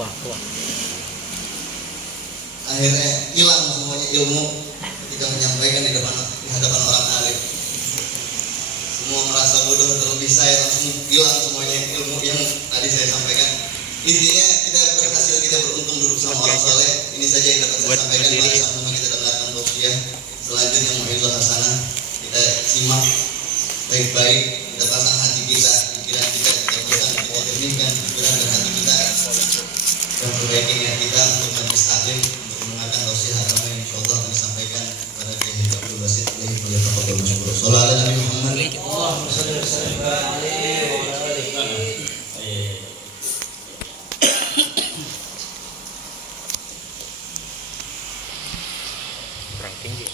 Aku. Akhirnya hilang semuanya ilmu ketika menyampaikan di hadapan orang alim. Semua merasa bodoh terlebih saya, langsung hilang semuanya ilmu yang tadi saya sampaikan. Intinya kita berhasil, kita beruntung duduk sama orang soleh. Ini saja yang dapat saya sampaikan. Mari sama-sama kita dengarkan tausiah selanjutnya Mau'izah Hasanah. Kita simak baik-baik, kita pasang hati kita, pikiran kita pasang, kita jernihkan pikiran dan hati kita, dan perbaiki niat kita untuk majelis taklim, untuk mendengarkan tausiah agama yang insyaallah akan disampaikan pada Kiai Abdul Basit alaihi wasallam. Shallallahu alaihi Muhammad. Kurang tinggi.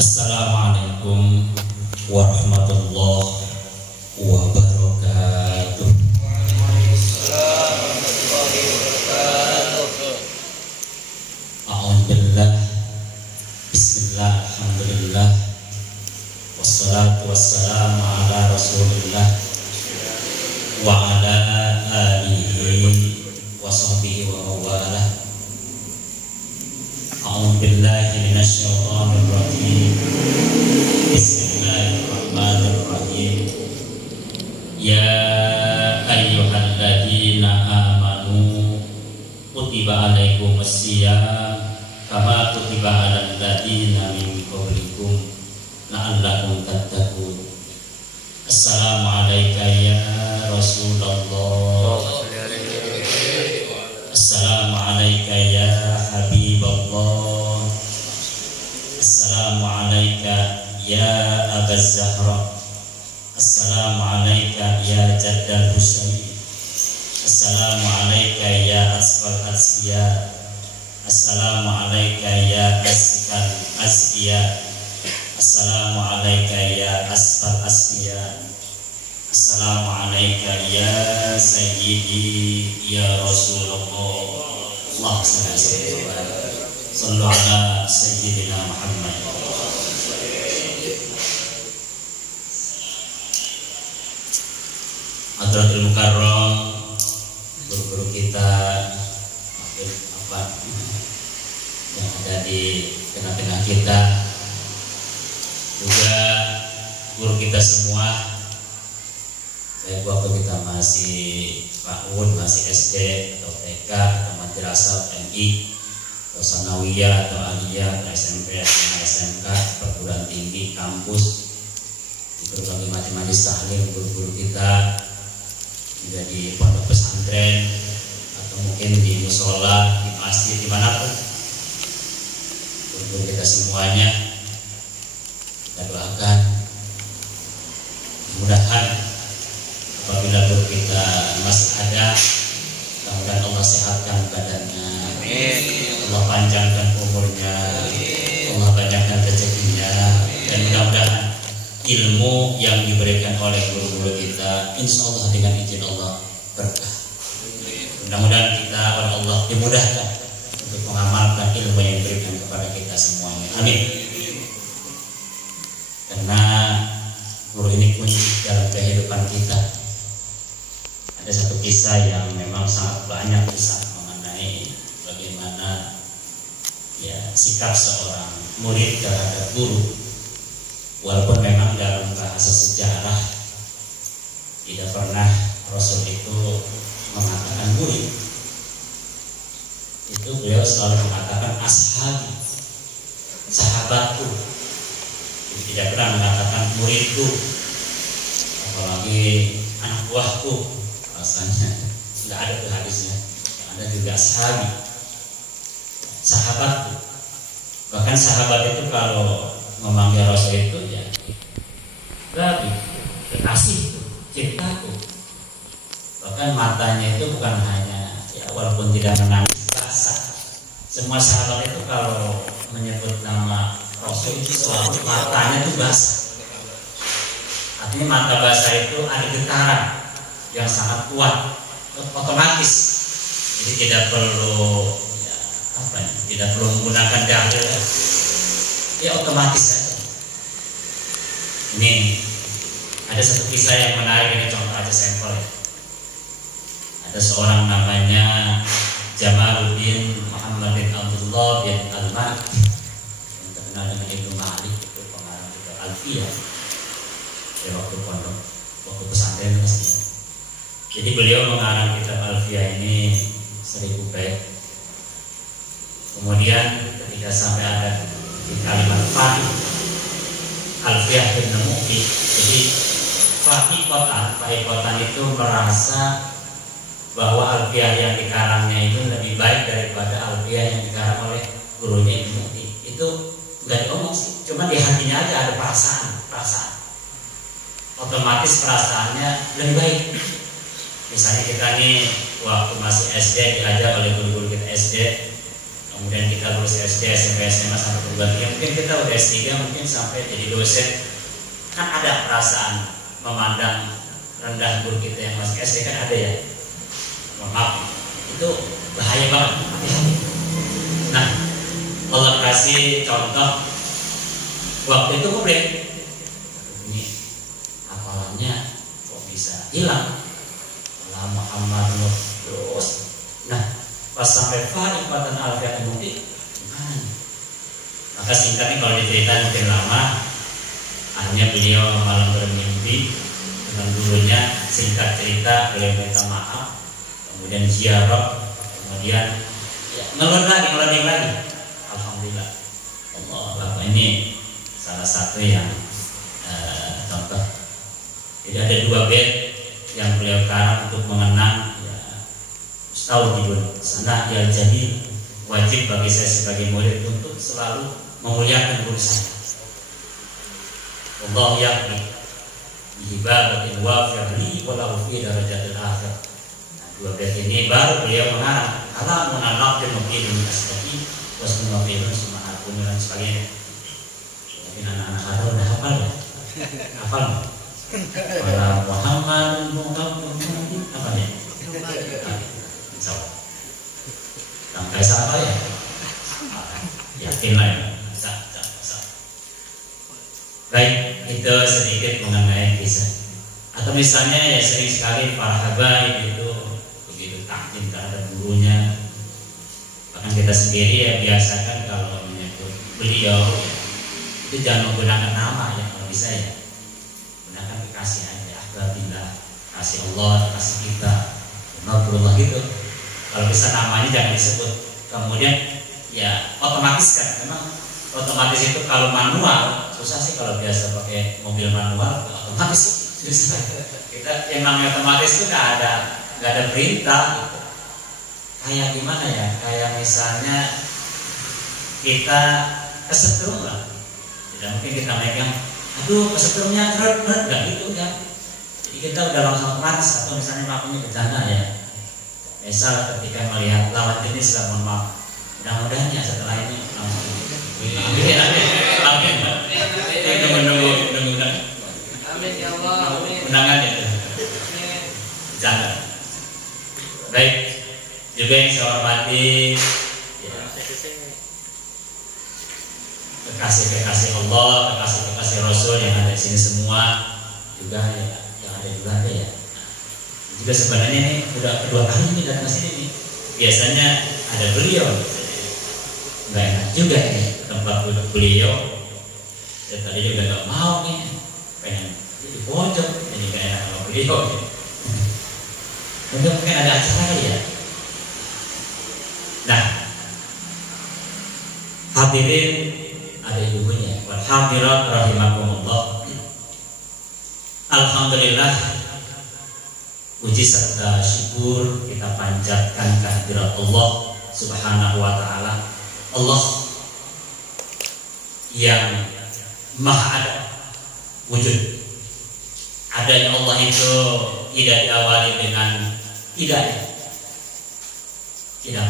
Assalamualaikum warahmatullahi wabarakatuh. A'udzubillah. Bismillah, alhamdulillah. Wassalatu wassalamu ala Rasulillah wa ala alihi wa sahbihi wa mawalah. A'udzubillahi minasyaitonir rajim. Bismillahirrahmanirrahim. Ya ayyuhalladzina amanu kutiba alaikumusiyam kama kutiba alal ladzina min qablikum la'allakum tattaqun. Assalamu alayka ya Rasulullah. Assalamu alayka ya Habiballah. Assalamu alayka ya Abaz Zahra. Assalamu alayka ya Jaddal Husain. Assalamu alayka ya Asfal Asfiya. Assalamu alayka ya Asfal Asfiya. Assalamu alayka ya Asfal Asfiya. Assalamu alayka ya Sayyidi ya Rasulullah. Allahumma salli ala Sayyidina Muhammad. Hadratul Mukarram, guru-guru kita, yang ada di tengah-tengah kita, juga guru kita semua. Baik waktu kita masih PAUD, masih SD atau TK atau madrasah MI atau sanawiyah atau aliyah atau SMP atau SMK, perguruan tinggi, kampus, di berbagai macam majelis taklim, guru-guru kita juga di pondok pesantren atau mungkin di musola, di masjid, dimanapun, guru-guru kita semuanya kita doakan mudah-mudahan apabila guru kita masih ada, mudah-mudahan Allah sehatkan badannya, Allah panjangkan umurnya, Allah panjangkan rezekinya, dan mudah-mudahan ilmu yang diberikan oleh guru-guru kita insya Allah dengan izin Allah berkah. Mudah-mudahan kita oleh Allah dimudahkan untuk mengamalkan ilmu yang diberikan kepada kita semuanya. Amin. Karena guru ini kunci dalam kehidupan kita. Ada satu kisah yang memang sangat banyak kisah mengenai bagaimana ya sikap seorang murid terhadap guru. Walaupun memang dalam bahasa sejarah tidak pernah Rasul itu mengatakan murid, itu beliau selalu mengatakan ashabi, sahabatku. Tidak pernah mengatakan muridku, apalagi anak buahku. Rasanya nggak ada tuh hadisnya. Ada juga sahabat. Bahkan sahabat itu kalau memanggil Rasul itu ya Nabi, kekasih, cintaku. Bahkan matanya itu bukan hanya ya walaupun tidak menangis basah. Semua sahabat itu kalau menyebut nama Rasul itu selalu matanya itu basah. Artinya mata basah itu ada getaran yang sangat kuat, otomatis. Jadi tidak perlu tidak perlu menggunakan dalil, ya otomatis saja. Ini ada satu kisah yang menarik, ini contoh aja sampel ya. Ada seorang namanya Jamaluddin Muhammad bin Abdullah bin Al-Malik yang terkenal dengan Ibnu Malik, itu pengarang juga Alfiyah di waktu pondok, waktu pesantren pastinya. Jadi beliau mengarang kitab Alfiyah ini 1000 bait. Kemudian ketika sampai ada di kalimat Fahih Alfiyah bin Mu'ti, jadi Fahih Kotan itu merasa bahwa Alfiyah yang dikarangnya itu lebih baik daripada Alfiyah yang dikarang oleh gurunya Ibnu Mu'ti. Itu nggak diomong sih, cuma di hatinya aja ada perasaan. Otomatis perasaannya lebih baik. Misalnya kita nih waktu masih SD diajar oleh guru-guru kita SD, kemudian kita lulus SD, SMP, SMA sampai perguruan tinggi, mungkin kita udah S3, mungkin sampai jadi dosen, kan ada perasaan memandang rendah guru kita yang masih SD, kan ada ya. Maaf, itu bahaya banget, hati-hati. Nah, Allah kasih contoh waktu itu kemudian ini hafalannya kok bisa hilang, Muhammad terus. Nah, pas sampai Fahih Kotan Alfiyah Mu'ti, gimana? Maka singkatnya kalau diceritain mungkin lama. Akhirnya beliau malam bermimpi dengan gurunya, singkat cerita beliau minta maaf, kemudian ziarah, kemudian ya, ngeloning lagi. Alhamdulillah. Allah Bapak ini salah satu yang contoh. Jadi ada 2 bait yang beliau karang untuk mengenang Ustadzul Sana yang jadi wajib bagi saya sebagai murid untuk selalu memuliakan guru saya. Allah yakni ibadatin wafirli walau fi darajatil akhir. Nah, 2 bait ini baru beliau mengarang alamun al-abdi mukidun asbaki wasmun wafirun suma'akun dan sebagainya. Mungkin anak-anak ada udah hafal ya? Hafal Wala Muhammad apa ya? Sampai siapa ya? Yakin lah ya. Baik, itu sedikit mengenai kisah. Atau misalnya ya sering sekali para habaib itu begitu takdim terhadap gurunya. Bahkan kita sendiri ya biasakan kalau menyebut beliau itu jangan menggunakan nama ya kalau bisa ya. Gunakan kekasih aja, ahbabillah, kasih Allah, kasih kita, Alhamdulillah gitu. Kalau bisa namanya jangan disebut. Kemudian ya otomatis kan, memang otomatis itu kalau manual susah sih. Kalau biasa pakai mobil manual otomatis susah. Kita yang namanya otomatis itu nggak ada perintah gitu. Kayak gimana ya? Kayak misalnya kita kesetrum lah. Tidak mungkin kita megang, aduh kesetrumnya keren nggak gitu kan? Jadi kita udah langsung otomatis. Atau misalnya maafnya bencana ya. Misal ketika melihat lawan jenis lah, mohon maaf, mudah-mudahan ya setelah ini langsung amin. Menunggu amin ya Allah, undangan itu jangan. Baik, juga yang saya hormati ya, kekasih Allah, kekasih Rasul yang ada di sini semua, juga ya, yang ada juga ada ya. Juga sebenarnya ini udah kedua kali ini datang ke sini nih. Biasanya ada beliau, nggak enak juga ini tempat duduk beliau. Saya tadi juga nggak mau nih, pengen di pojok, jadi nggak enak sama beliau. Mungkin ada acara ya. Nah, hadirin ada ibunya, wal hadirat rahimakumullah. Alhamdulillah. puji serta syukur kita panjatkan kehadirat Allah Subhanahu wa taala. Allah yang maha ada wujud. Adanya Allah itu tidak diawali dengan tidaknya. Tidak.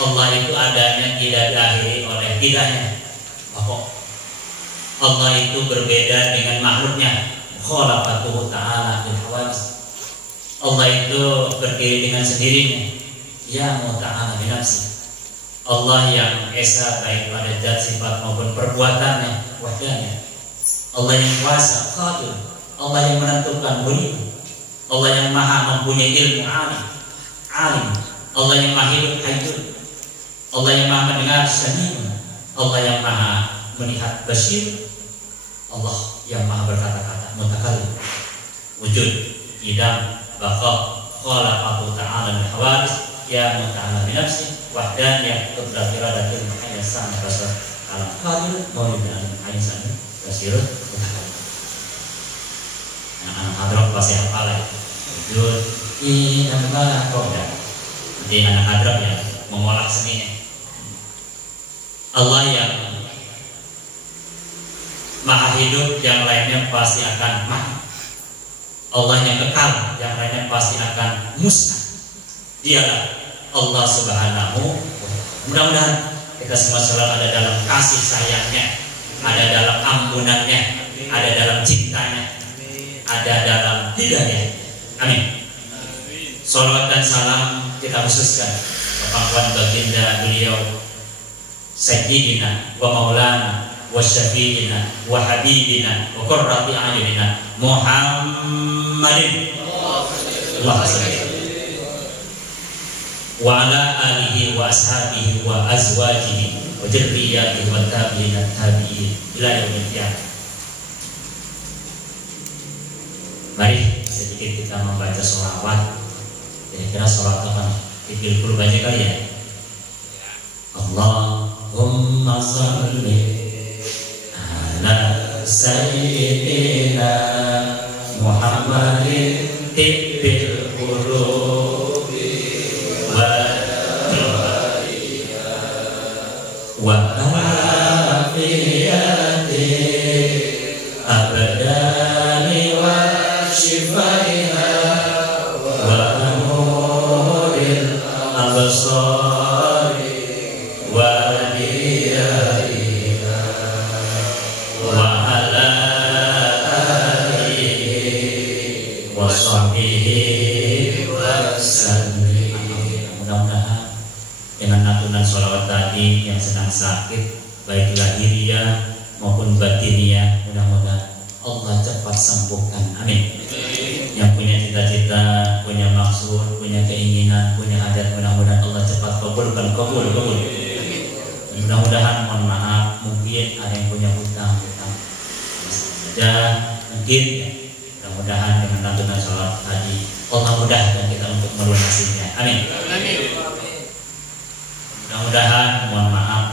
Allah itu adanya tidak diakhiri oleh tidaknya. Pokok. Allah itu berbeda dengan makhluknya. Khalaqatuhu ta'ala bil hawadits. Allah itu berdiri dengan sendirinya. Ya ta'ala bi nafsi. Allah yang esa baik pada zat sifat maupun perbuatannya, wahdanya. Allah yang kuasa, qadir. Allah yang menentukan murid. Allah yang maha mempunyai ilmu alim. Allah yang maha hidup hayyun. Allah yang maha mendengar sami'un. Allah yang maha melihat basir. Allah yang maha berkata-kata mutakallim. Wujud, idam, baqa, khalaqahu ta'ala min hawadits. Ya ta'ala bi nafsi wahdaniyah qudrat iradatul muhayyas sama rasa alam qadir maulid alim hayyan basir mutakallim. Anak-anak hadroh pasti hafal ya. Wujud, idam, baqa. Nanti anak hadroh yang mengolah seninya. Allah yang maha hidup, yang lainnya pasti akan mati. Allah yang kekal, yang lainnya pasti akan musnah. Dialah Allah Subhanahu wa ta'ala. Mudah-mudahan kita semua selalu ada dalam kasih sayangnya, ada dalam ampunannya, ada dalam cintanya, ada dalam hidayah. Amin. Salawat dan salam kita khususkan kepada baginda beliau Sayyidina wa Maulana wa Syafi'ina wa Habibina wa Qurrati a'yunina Muhammadin Allahumma salli wa ala alihi wa ashabihi wa azwajihi wa dzurriyyatihi wa tabi'in ila yaumil qiyamah. Mari sedikit kita membaca sholawat. Kira-kira sholawat apa? Dipilih dulu banyak kali ya. Allahumma sholli ala sayyidina Muhammadin tibbil qulubi wa afiyati abadani wa shifaiha wa nuril absari wa diyaiha wa ala alihi wa sahbihi wa sallim. Mudah-mudahan dengan lantunan sholawat tadi yang sedang sakit baik lahiriah maupun batiniah, mudah-mudahan Allah cepat sembuhkan. Amin. Yang punya cita-cita, punya maksud, punya keinginan, punya hajat, mudah-mudahan Allah cepat kabulkan. Mudah-mudahan, mohon maaf, mungkin ada yang punya hutang saja, mungkin ya. Mudah-mudahan dengan lantunan sholawat tadi Allah mudahkan kita untuk melunasinya. Amin. Mudah-mudahan, mohon maaf,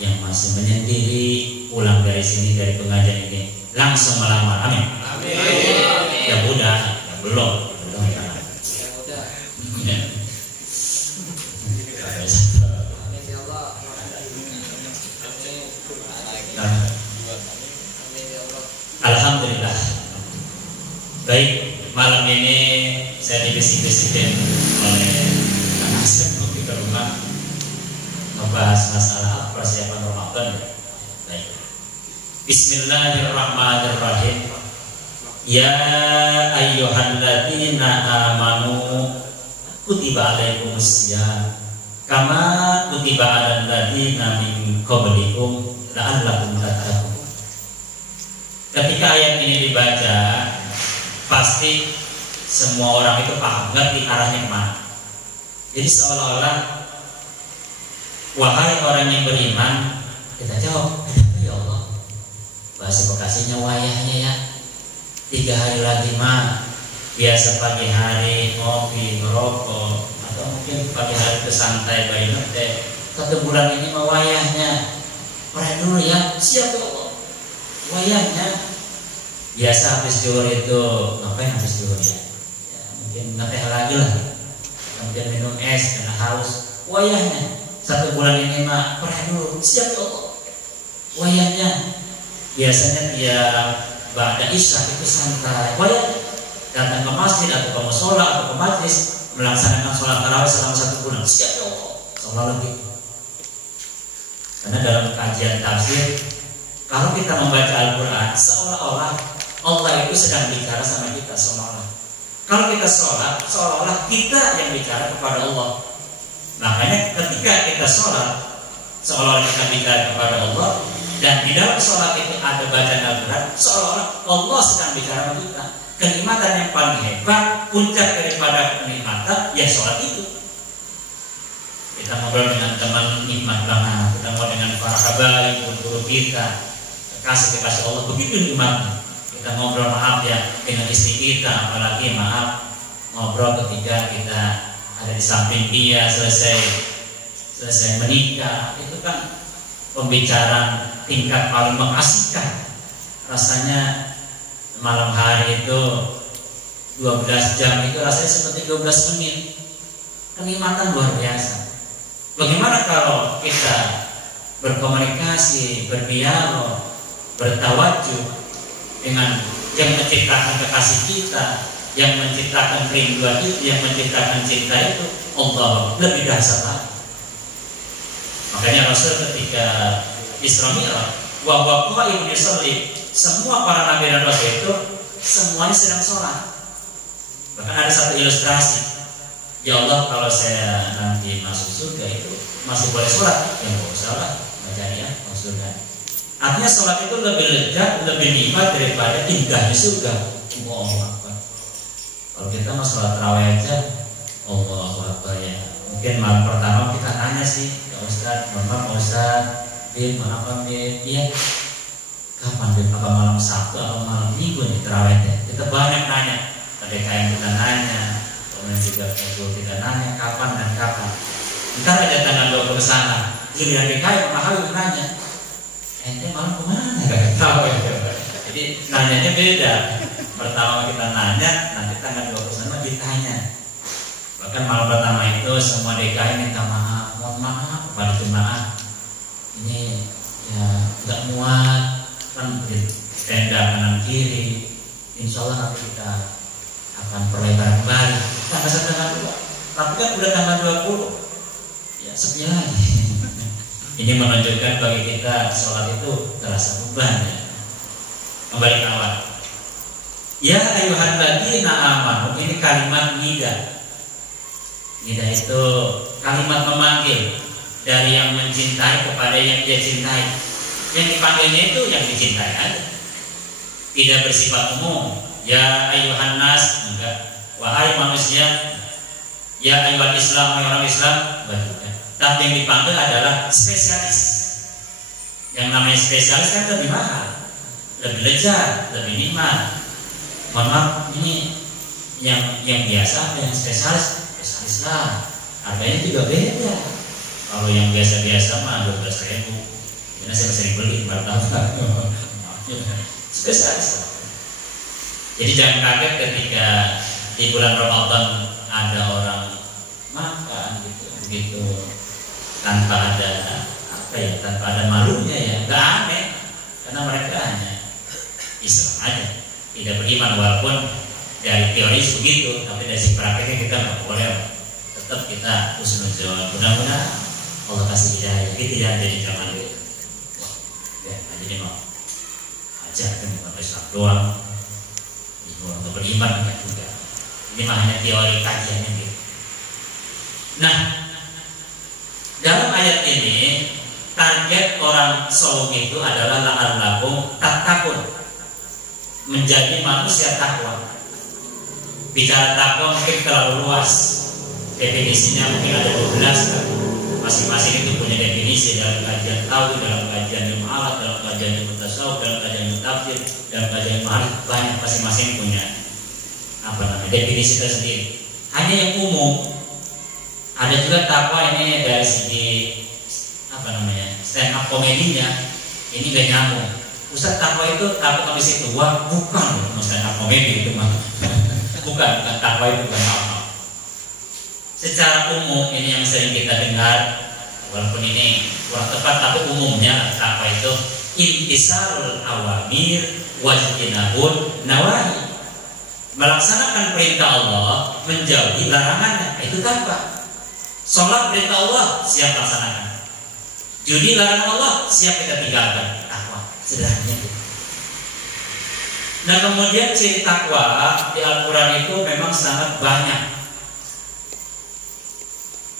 yang masih menyendiri pulang dari sini, dari pengajian ini langsung melamar. Amin. Ya udah, ya belum ya. Alhamdulillah. Baik, malam ini saya dibisik-bisikin oleh anak saya di rumah membahas masalah persiapan Ramadan. Baik. Bismillahirrahmanirrahim. Ya ayyuhalladzina amanu kutiba alaikumusiyam kama kutiba alal ladzina min qablikum la'allakum tattaqun. Ketika ayat ini dibaca, pasti semua orang itu paham, ngerti arahnya kemana. Jadi seolah-olah, wahai orang yang beriman, kita jawab, ya Allah, bahasa Bekasinya wayahnya ya, 3 hari lagi mah biasa pagi hari ngopi, ngerokok, atau mungkin pagi hari bersantai bayi ngeteh. 1 bulan ini mah wayahnya, perhatian dulu ya, siap ya Allah. Wayahnya biasa habis zuhur itu ngapain habis zuhur ya? Ya mungkin mungkin ngeteh lagi lah, kemudian minum es karena haus. Wayahnya 1 bulan ini mah pernah dulu siap ya Allah. Wayahnya biasanya dia ba'da isya itu santai. Wayah datang ke masjid atau ke musola atau ke majlis melaksanakan sholat tarawih selama 1 bulan siap ya Allah. Seolah lebih. Karena dalam kajian tafsir, kalau kita membaca Al-Quran seolah-olah Allah itu sedang bicara sama kita seolah-olah. Kalau kita sholat, seolah-olah kita yang bicara kepada Allah. Makanya ketika kita sholat, seolah-olah kita bicara kepada Allah. Dan di dalam sholat itu ada bacaan Al-Quran, seolah-olah Allah sedang bicara sama kita. Kenikmatan yang paling hebat, puncak daripada kenikmatan, ya sholat itu. Kita ngobrol dengan teman nikmat banget, kita ngobrol dengan para habaib, guru kita, kekasih Allah, begitu nikmatnya. Kita ngobrol maaf ya dengan istri kita, apalagi maaf ngobrol ketika kita ada di samping dia selesai menikah, itu kan pembicaraan tingkat paling mengasihkan. Rasanya malam hari itu 12 jam itu rasanya seperti 12 menit. Kenikmatan luar biasa. Bagaimana kalau kita berkomunikasi, berdialog, bertawajuh dengan yang menciptakan kekasih kita, yang menciptakan kerinduan itu, yang menciptakan cinta itu, Allah lebih dahsyat lagi. Makanya Rasul ketika Isra Mi'raj, wa qa'imun yusalli, semua para nabi dan rasul itu semuanya sedang sholat. Bahkan ada satu ilustrasi. Ya Allah, kalau saya nanti masuk surga itu masih boleh sholat, ya nggak usah lah, nggak jadi ya masuk surga. Artinya sholat itu lebih lezat, lebih nikmat daripada indahnya surga. Allahu Akbar. Kalau kita mau sholat tarawih aja, Allahu Akbar ya. Mungkin malam pertama kita tanya sih, ya Ustaz, Pak Ustaz, maaf iya. Kapan Bim? Apa malam Sabtu atau malam Minggu nih tarawihnya? Kita banyak nanya. Ada yang kita nanya. Kemudian juga kita nanya kapan dan kapan. Ntar aja tanggal 20 ke sana. Giliran DKI mahal itu nanya. Ente malam kemana? Gak tahu ya. Jadi nanyanya beda. Pertama kita nanya, nanti tanggal 20 sana ditanya. Bahkan malam pertama itu semua DKI minta maaf, mohon maaf kepada jemaah. Ini ya nggak muat kan tenda kanan kiri. Insya Allah nanti kita akan perlebar kembali tanggal 1 tapi kan udah tanggal 20 ya sepi lagi. Ini menunjukkan bagi kita sholat itu terasa beban ya. Kembali ke awal. Ya ayuhan ladina amanu, ini kalimat nida. Nida itu kalimat memanggil dari yang mencintai kepada yang dia cintai. Yang dipanggilnya itu yang dicintai aja. Tidak bersifat umum. Ya ayuhan nas, enggak. Wahai manusia, ya ayuhan Islam, wahai orang Islam, enggak. Tapi yang dipanggil adalah spesialis. Yang namanya spesialis kan lebih mahal, lebih lezat, lebih nikmat. Mohon maaf, ini yang biasa dan yang spesialis lah. Harganya juga beda. Kalau yang biasa-biasa mah 12.000. Ini saya sering beli martabak. Spesialis. Jadi jangan kaget ketika di bulan Ramadan ada orang makan gitu tanpa ada tanpa ada malunya ya, nggak aneh karena mereka hanya Islam aja, tidak beriman walaupun dari teori begitu, tapi dari sisi prakteknya kita nggak boleh, tetap kita husnuzon. Mudah-mudahan Allah kasih hidayah, kita tidak jadi zaman dulu. Ya, jadi mau ajar kan bukan Islam doang. Untuk beriman enggak juga. Ini mah hanya teori kajiannya gitu. Nah, dalam ayat ini target orang saum itu adalah la'allakum tattaqun, menjadi manusia takwa. Bicara takwa mungkin terlalu luas. Definisinya mungkin ada 12 kan. Masing-masing itu punya definisi dalam kajian tauhid, dalam kajian ilmu alat, dalam kajian ilmu tasawuf, dalam kajian ilmu tafsir, dalam kajian ma'arif, banyak masing-masing punya definisi tersendiri. Hanya yang umum. Ada juga takwa ini dari segi stand up komedinya ini gak nyambung. Ustaz takwa itu takut habis itu wah bukan stand up komedi itu mah. Bukan takwa itu bukan maaf. Secara umum ini yang sering kita dengar, walaupun ini kurang tepat, tapi umumnya takwa itu intisarul awamir wajtinabun nawahi, melaksanakan perintah Allah, menjauhi larangannya, itu takwa. Sholat perintah Allah siap laksanakan, judi larangan Allah siap kita tinggalkan, takwa. Sederhananya itu. Nah kemudian ciri takwa di Al-Quran itu memang sangat banyak.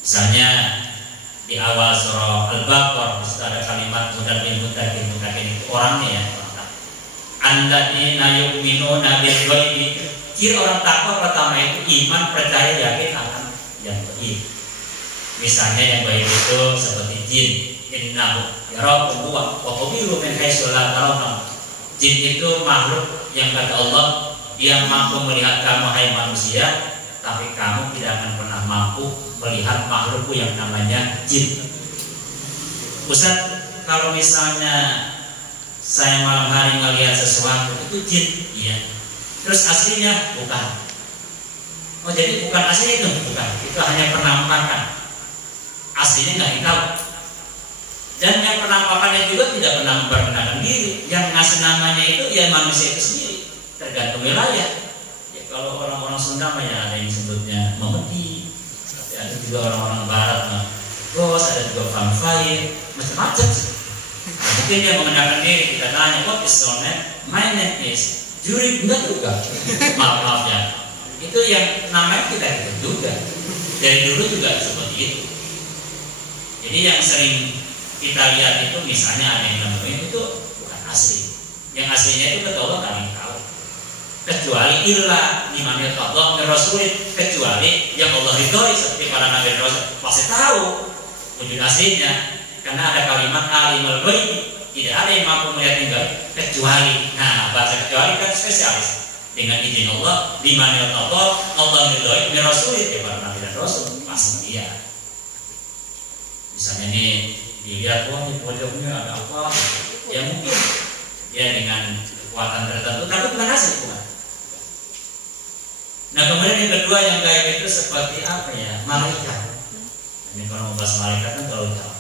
Misalnya di awal surah Al-Baqarah ada kalimat mutakin itu orangnya ya. Alladzina yu'minuna bil ghaibi. Ciri orang takwa pertama itu iman, percaya, yakin akan yang gaib. Misalnya yang gaib itu seperti jin, innahu yarakum wa qabilu min haitsu la tarawna. Jin itu makhluk yang kata Allah dia mampu melihat kamu hai manusia, tapi kamu tidak akan pernah mampu melihat makhlukku yang namanya jin. Ustaz, kalau misalnya saya malam hari melihat sesuatu itu jin, iya. Terus aslinya bukan. Oh jadi bukan asli itu, bukan. Itu hanya penampakan. Aslinya nggak tahu. Dan yang penampakannya juga tidak pernah memperkenalkan diri. Yang ngasih namanya itu ya manusia itu sendiri, tergantung wilayah. Ya kalau orang-orang Sunda ya ada yang sebutnya memedi, ada juga orang-orang Barat gos, ada juga vampire, macam-macam sih. Nah, mungkin dia mengenalkan diri, kita tanya what is your name? My name is Juri, enggak juga. Maaf ya. Itu yang namanya kita juga. Dari dulu juga seperti itu. Jadi yang sering kita lihat itu misalnya ada yang namanya itu bukan asli. Yang aslinya itu betul Allah kalian tahu. Kecuali illa liman yatadha min rasulin, kecuali yang Allah ridhoi seperti para nabi dan rasul pasti tahu wujud aslinya. Karena ada kalimat alimul ghaib, tidak ada yang mampu melihat tinggal kecuali. Nah, bahasa kecuali kan spesialis. Dengan izin Allah, liman yatadha Allah ridhoi min rasulin, ya para nabi dan rasul pasti dia. Misalnya nih dilihat wah di pojoknya ada apa, ya mungkin ya dengan kekuatan tertentu, tapi bukan asli bukan. Nah kemudian yang kedua yang gaib itu seperti apa ya, malaikat. Ini kalau membahas malaikat kan terlalu jauh.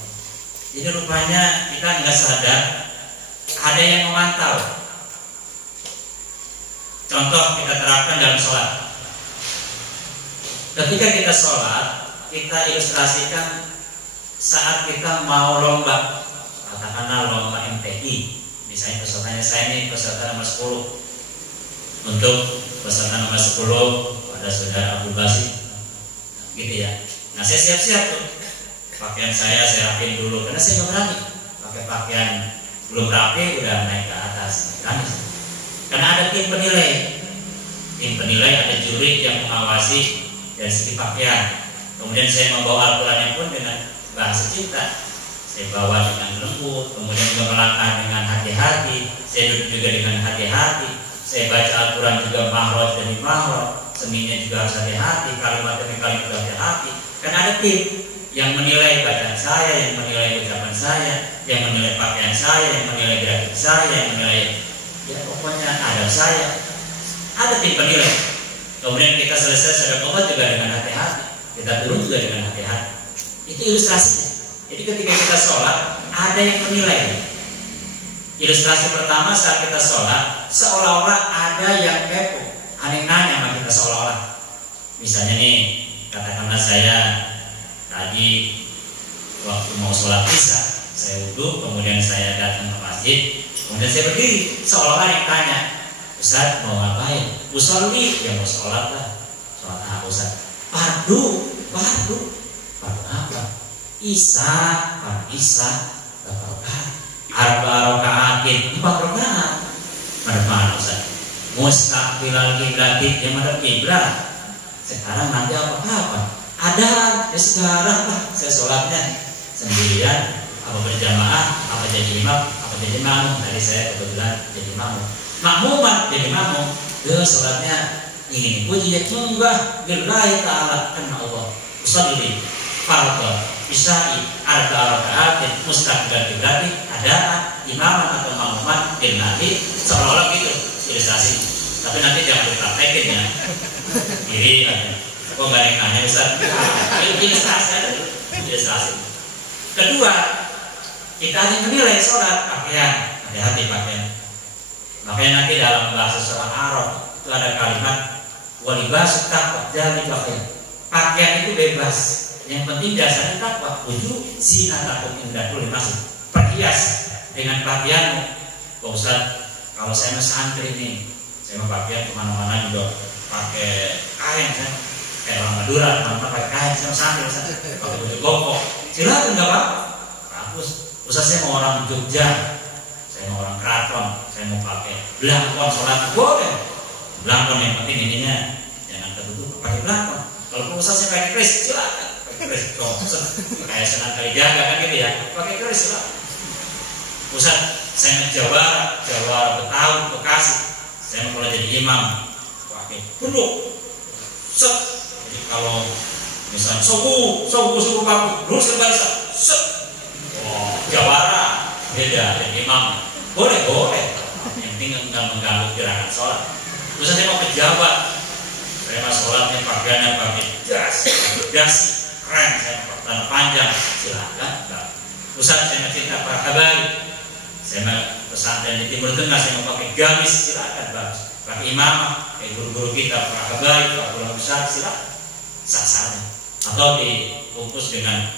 Jadi rupanya kita nggak sadar ada yang memantau. Contoh kita terapkan dalam sholat. Ketika kita sholat, kita ilustrasikan saat kita mau lomba, katakanlah lomba MTI, misalnya pesertanya saya ini peserta nomor 10, untuk peserta nomor 10 ada saudara Abdul Basir, gitu ya. Nah saya siap-siap tuh, pakaian saya rapiin dulu, karena saya nggak berani pakai pakaian belum rapi udah naik ke atas, berani. Karena ada tim penilai ada juri yang mengawasi dari segi pakaian. Kemudian saya membawa Al-Qurannya pun dengan bahasa cinta, saya bawa dengan lembut, kemudian juga melangkah dengan hati-hati, saya duduk juga dengan hati-hati, saya baca Al-Quran juga mahraj demi mahraj, seminya juga harus hati-hati, kalimat demi kalimat juga hati-hati. Karena ada tim yang menilai bacaan saya, yang menilai ucapan saya, yang menilai pakaian saya, yang menilai grafik saya, yang menilai ya pokoknya adab saya. Ada tim penilai. Kemudian kita selesai sedekah juga dengan hati-hati, kita turun juga dengan hati-hati. Itu ilustrasinya. Jadi ketika kita sholat ada yang menilai. Ilustrasi pertama saat kita sholat seolah-olah ada yang kepo, ada yang nanya sama kita seolah-olah. Misalnya nih, katakanlah saya tadi waktu mau sholat isya, saya wudhu, kemudian saya datang ke masjid, kemudian saya berdiri, seolah-olah yang tanya, Ustaz mau ngapain? Usolli, ya mau sholat lah. Sholat apa Ustaz? Padu apa? Pada Isya berapa rakaat? 4 rakaatin, 4 rakaat. Pada mana Ustaz? Mustaqbilal kiblat, yang madhab kiblat. Sekarang nanti apa? Ada ya sekarang lah. Saya sholatnya sendirian, apa berjamaah, apa jadi imam, apa jadi makmum. Tadi saya kebetulan jadi makmum. Makmuman jadi makmum. Sholatnya ingin puji ya enggak, billahi ta'ala karena Allah. Usolli fardhu isya'i 4 rakaatin mustaqbil kiblat, adaan imaman atau makmuman billahi, seolah-olah gitu ilustrasi. Tapi nanti jangan dipraktekin ya. Kiri aja. Kok nggak ada yang nanya Ustaz? Ilustrasi. Kedua, kita hanya menilai sholat pakaian. Hati-hati pakaian. Makanya nanti dalam bahasa surah Arab itu ada kalimat walibas takwa jadi pakaian. Pakaian itu bebas. Yang penting dasarnya takwa. Wujud zinatakum inda kulli masjid. Perhias dengan pakaianmu. Pak Ustaz, kalau saya mau santri nih, saya mau pakaian kemana-mana juga pakai kain, saya kayak orang Madura, kemana-mana pakai kain, saya mau santri, pakai baju koko. Silakan nggak apa-apa. Bagus. Ustaz, saya mau orang Jogja, saya mau orang Keraton, saya mau pakai belangkon sholat, boleh. Belangkon yang penting ininya jangan tertutup, pakai belangkon. Kalau Ustaz saya pakai keris, silakan. Keris, kayak Sunan Kalijaga kan gitu ya, pakai keris lah. Ustaz, saya Jawa Betawi, Bekasi, saya mau jadi imam, pakai duduk, set. Jadi kalau misalnya subuh pagi, lurus ke barisan, set. Oh, Jawara beda jadi imam, boleh. Yang penting nggak mengganggu gerakan sholat. Ustaz, saya mau pejabat, saya mau sholatnya pakaiannya pakai dasi. Keren, saya mau tanah panjang, silakan. Ustaz, saya mau cinta para kabar, saya mau pesantren di Timur Tengah, saya mau pakai gamis, silakan Bang. Pakai imamah, kayak guru-guru kita para kabar, para ulama besar, silakan. Sah-sahnya. Atau dibungkus dengan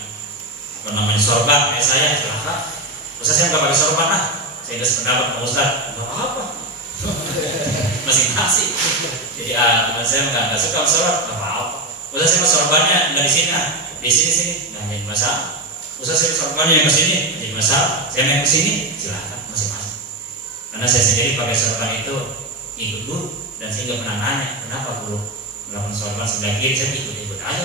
sorban kayak saya, silakan. Ustaz, saya nggak pakai sorban lah, saya nggak sependapat sama Ustaz, nggak apa-apa. Masing-masing. Jadi teman saya nggak suka sorban, nggak apa-apa. Ustaz, saya mau sorbannya nggak di sini nggak jadi masalah. Ustaz, saya sorbannya yang ke sini jadi masalah. Saya mau ke sini silakan masing-masing. Karena saya sendiri pakai sorban itu ikut guru dan saya nggak pernah nanya kenapa guru melakukan sorban sebelah kiri, saya ikut aja.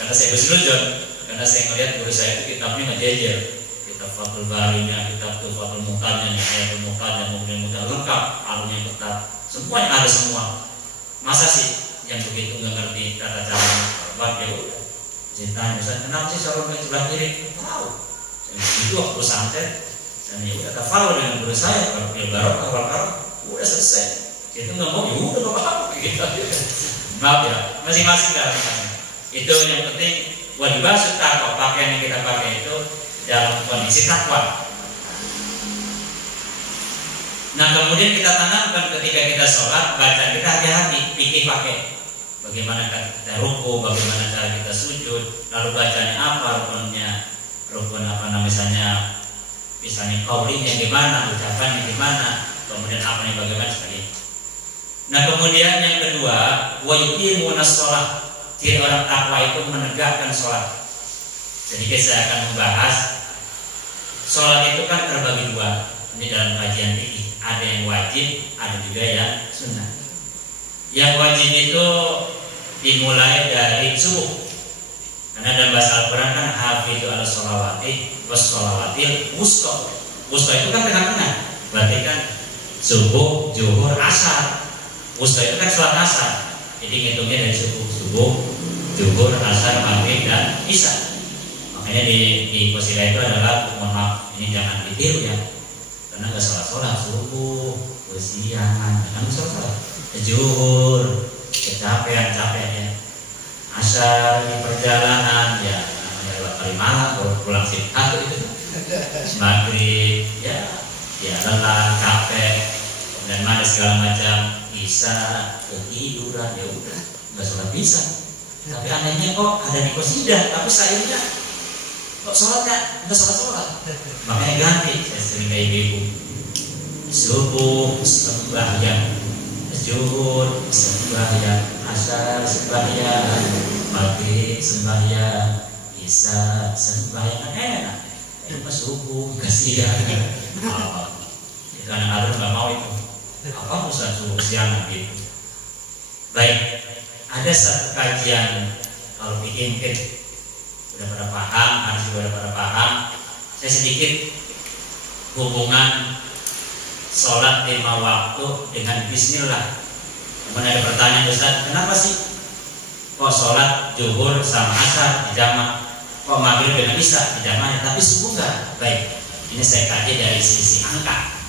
Karena saya bersetujuan, karena saya melihat guru saya itu kitabnya ngejejer, kitab Fathul Barinya, kitab Fathul Muqadnya, Ayatul Muqadnya, kemudian mudah lengkap, alumnya ketat, semuanya ada semua. Masa sih yang begitu nggak ngerti tata cara sorban, ya udah. Saya tanya, Ustaz, kenapa sih sorban ke sebelah kiri? Tahu. Itu waktu santet, saya udah tafawul dengan guru saya, kalau dia barok, udah selesai. Itu nggak mau, ya udah nggak apa-apa gitu. Maaf ya, masing-masing cara kita. Itu yang penting. Walibas takwa, pakaian yang kita pakai itu dalam kondisi takwa. Nah kemudian kita tanamkan ketika kita sholat, bacaan kita hati-hati, pikir pakai. Bagaimana kita ruku, bagaimana cara kita sujud, lalu bacaannya apa, rukun apa namanya, misalnya kaulinya gimana, ucapannya gimana, kemudian apa nih bagaimana sebagainya. Nah kemudian yang kedua, wa yuqimunas shalah. Ciri orang takwa itu menegakkan sholat. Jadi saya akan membahas sholat itu kan terbagi dua. Ini dalam kajian fikih, ada yang wajib, ada juga yang sunnah. Yang wajib itu dimulai dari subuh. Karena dalam bahasa Al-Quran kan hafidhu ala sholawati was sholawatil wusta. Wusta itu kan tengah-tengah. Berarti kan subuh, zuhur, asar. Wusta itu kan sholat asar. Jadi ngitungnya dari subuh, zuhur, asar, maghrib, dan isya. Makanya di posisi itu adalah, mohon maaf, ini jangan ditiru ya, karena nggak sholat subuh, kesiangan, jangan sholat. Zuhur, kecapean ya. Asar di perjalanan, ya namanya lewat kali malam, baru pulang singkat itu. Maghrib, ya lelah, capek, kemudian mana segala macam. Bisa ketiduran, ya udah nggak sholat bisa. Tapi anehnya kok ada di qasidah, tapi sayangnya kok sholatnya nggak sholat. Makanya ganti, saya sering kayak ibu. Subuh sembahyang, zuhur sembahyang, asar sembahyang, maghrib sembahyang, isya sembahyang. Enak. Itu pas subuh kasihan. Itu anak-anak nggak mau itu. Apa usaha subuh siang gitu. Baik, ada satu kajian kalau bikin udah pada paham, harus juga udah pada paham. Saya sedikit hubungan sholat 5 waktu dengan Bismillah. Kemudian ada pertanyaan, Ustaz, kenapa sih kok sholat zuhur sama asar di jamaah, kok maghrib dengan isya di jamaah, tapi subuh enggak? Baik, ini saya kaji dari sisi angka.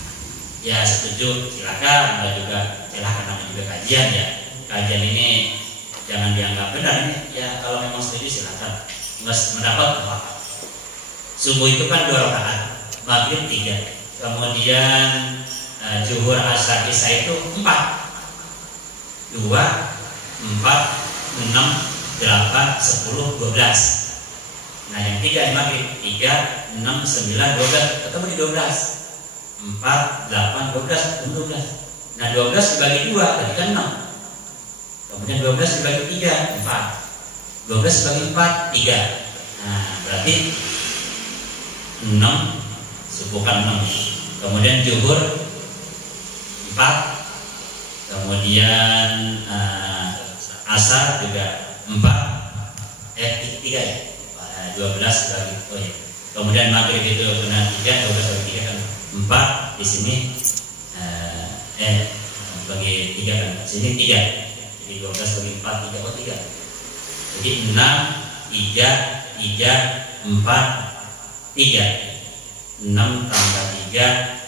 ya setuju silakan, enggak juga silakan, namanya juga kajian ya. Kajian ini jangan dianggap benar ini. Ya kalau memang setuju silakan. Enggak mendapat apa? Subuh itu kan 2 rakaat, maghrib 3, kemudian zuhur, asar, isya itu 4. 2, 4, 6, 8, 10, 12. Nah yang 3 di maghrib 3, 6, 9, 12 ketemu di 12. 4, 8, 12, 12. Nah 12 dibagi 2 tadi kan 6. Kemudian 12 dibagi 3 4. 12 dibagi 4 3. Nah berarti 6 subuhkan 6. Kemudian zuhur 4. Kemudian asar juga 4. 3 ya. 12 bagi kemudian maghrib itu benar 3, 12 bagi 3 kan 4 di sini bagi 3 kan sini 3, jadi 12 bagi 4 3 3, jadi 6 3 3 4 3, 6 tambah 3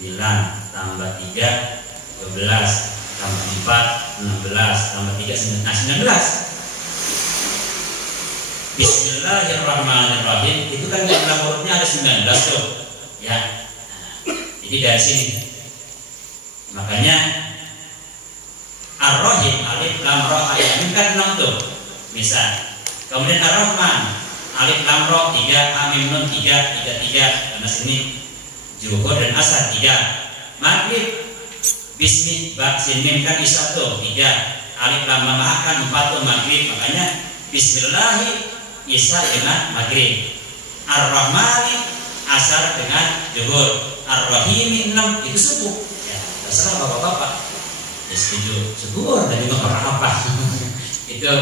9 tambah 3 12 tambah 4 16 tambah 3 19. Nah 19 Bismillahirrahmanirrahim itu kan jumlah hurufnya ada 19 tuh ya. Jadi dari sini makanya Ar-Rahim alif lam ra ayat ini kan 6 tuh misal. Kemudian Ar-Rahman alif lam ra 3 amim nun 3 3 karena sini zuhur dan asar 3. Maghrib bismi ba sin mim kan isya tuh 3, alif lam ma kan 4 tuh maghrib, makanya bismillah isya dengan maghrib, ar-rahmani asar dengan zuhur, ar-rahimi 6 itu subuh. Ya terserah bapak-bapak ya setuju zuhur dan juga apa itu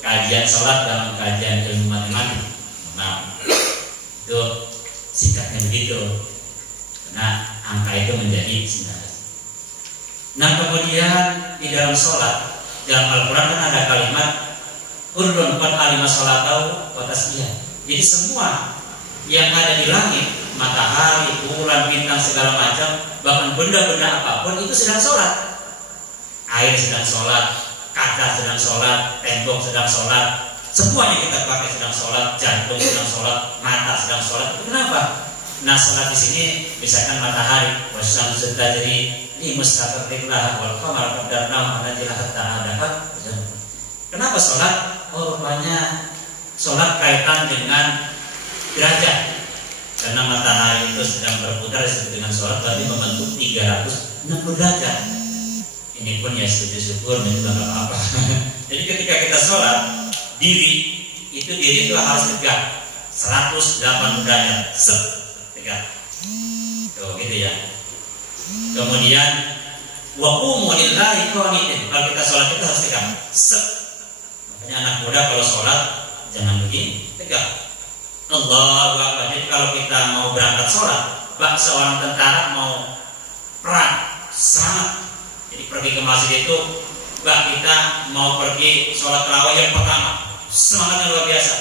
kajian sholat dalam kajian ilmu matematik. Nah itu singkatnya begitu karena angka itu menjadi 19. Nah kemudian di dalam sholat dalam Al-Quran kan ada kalimat Kullun qad alima sholatahu wa tasbihah. Jadi semua yang ada di langit, matahari, bulan, bintang segala macam, bahkan benda-benda apapun itu sedang sholat. Air sedang sholat, kaca sedang sholat, tembok sedang sholat, semuanya kita pakai sedang sholat, jantung sedang sholat, mata sedang sholat. Itu kenapa? Nah sholat di sini misalkan matahari, wasyamsu tajri li mustaqarrin laha wal qamara qaddarnahu manazila hatta adakat. Kenapa sholat? Oh rupanya sholat kaitan dengan derajat. Karena matahari itu sedang berputar disebut dengan sholat, berarti membentuk 360 derajat. Ini pun ya setuju syukur dan juga nggak apa-apa. Jadi ketika kita sholat diri itu harus tegak 180 derajat, tegak. Tuh gitu ya. Kemudian wa qumu lillahi qanitin. Kalau kita sholat itu harus tegak. Makanya anak muda kalau sholat jangan begini, tegak. Allahu Akbar. Jadi kalau kita mau berangkat sholat, seorang tentara mau perang, semangat. Jadi pergi ke masjid itu, kita mau pergi sholat tarawih yang pertama, semangatnya luar biasa.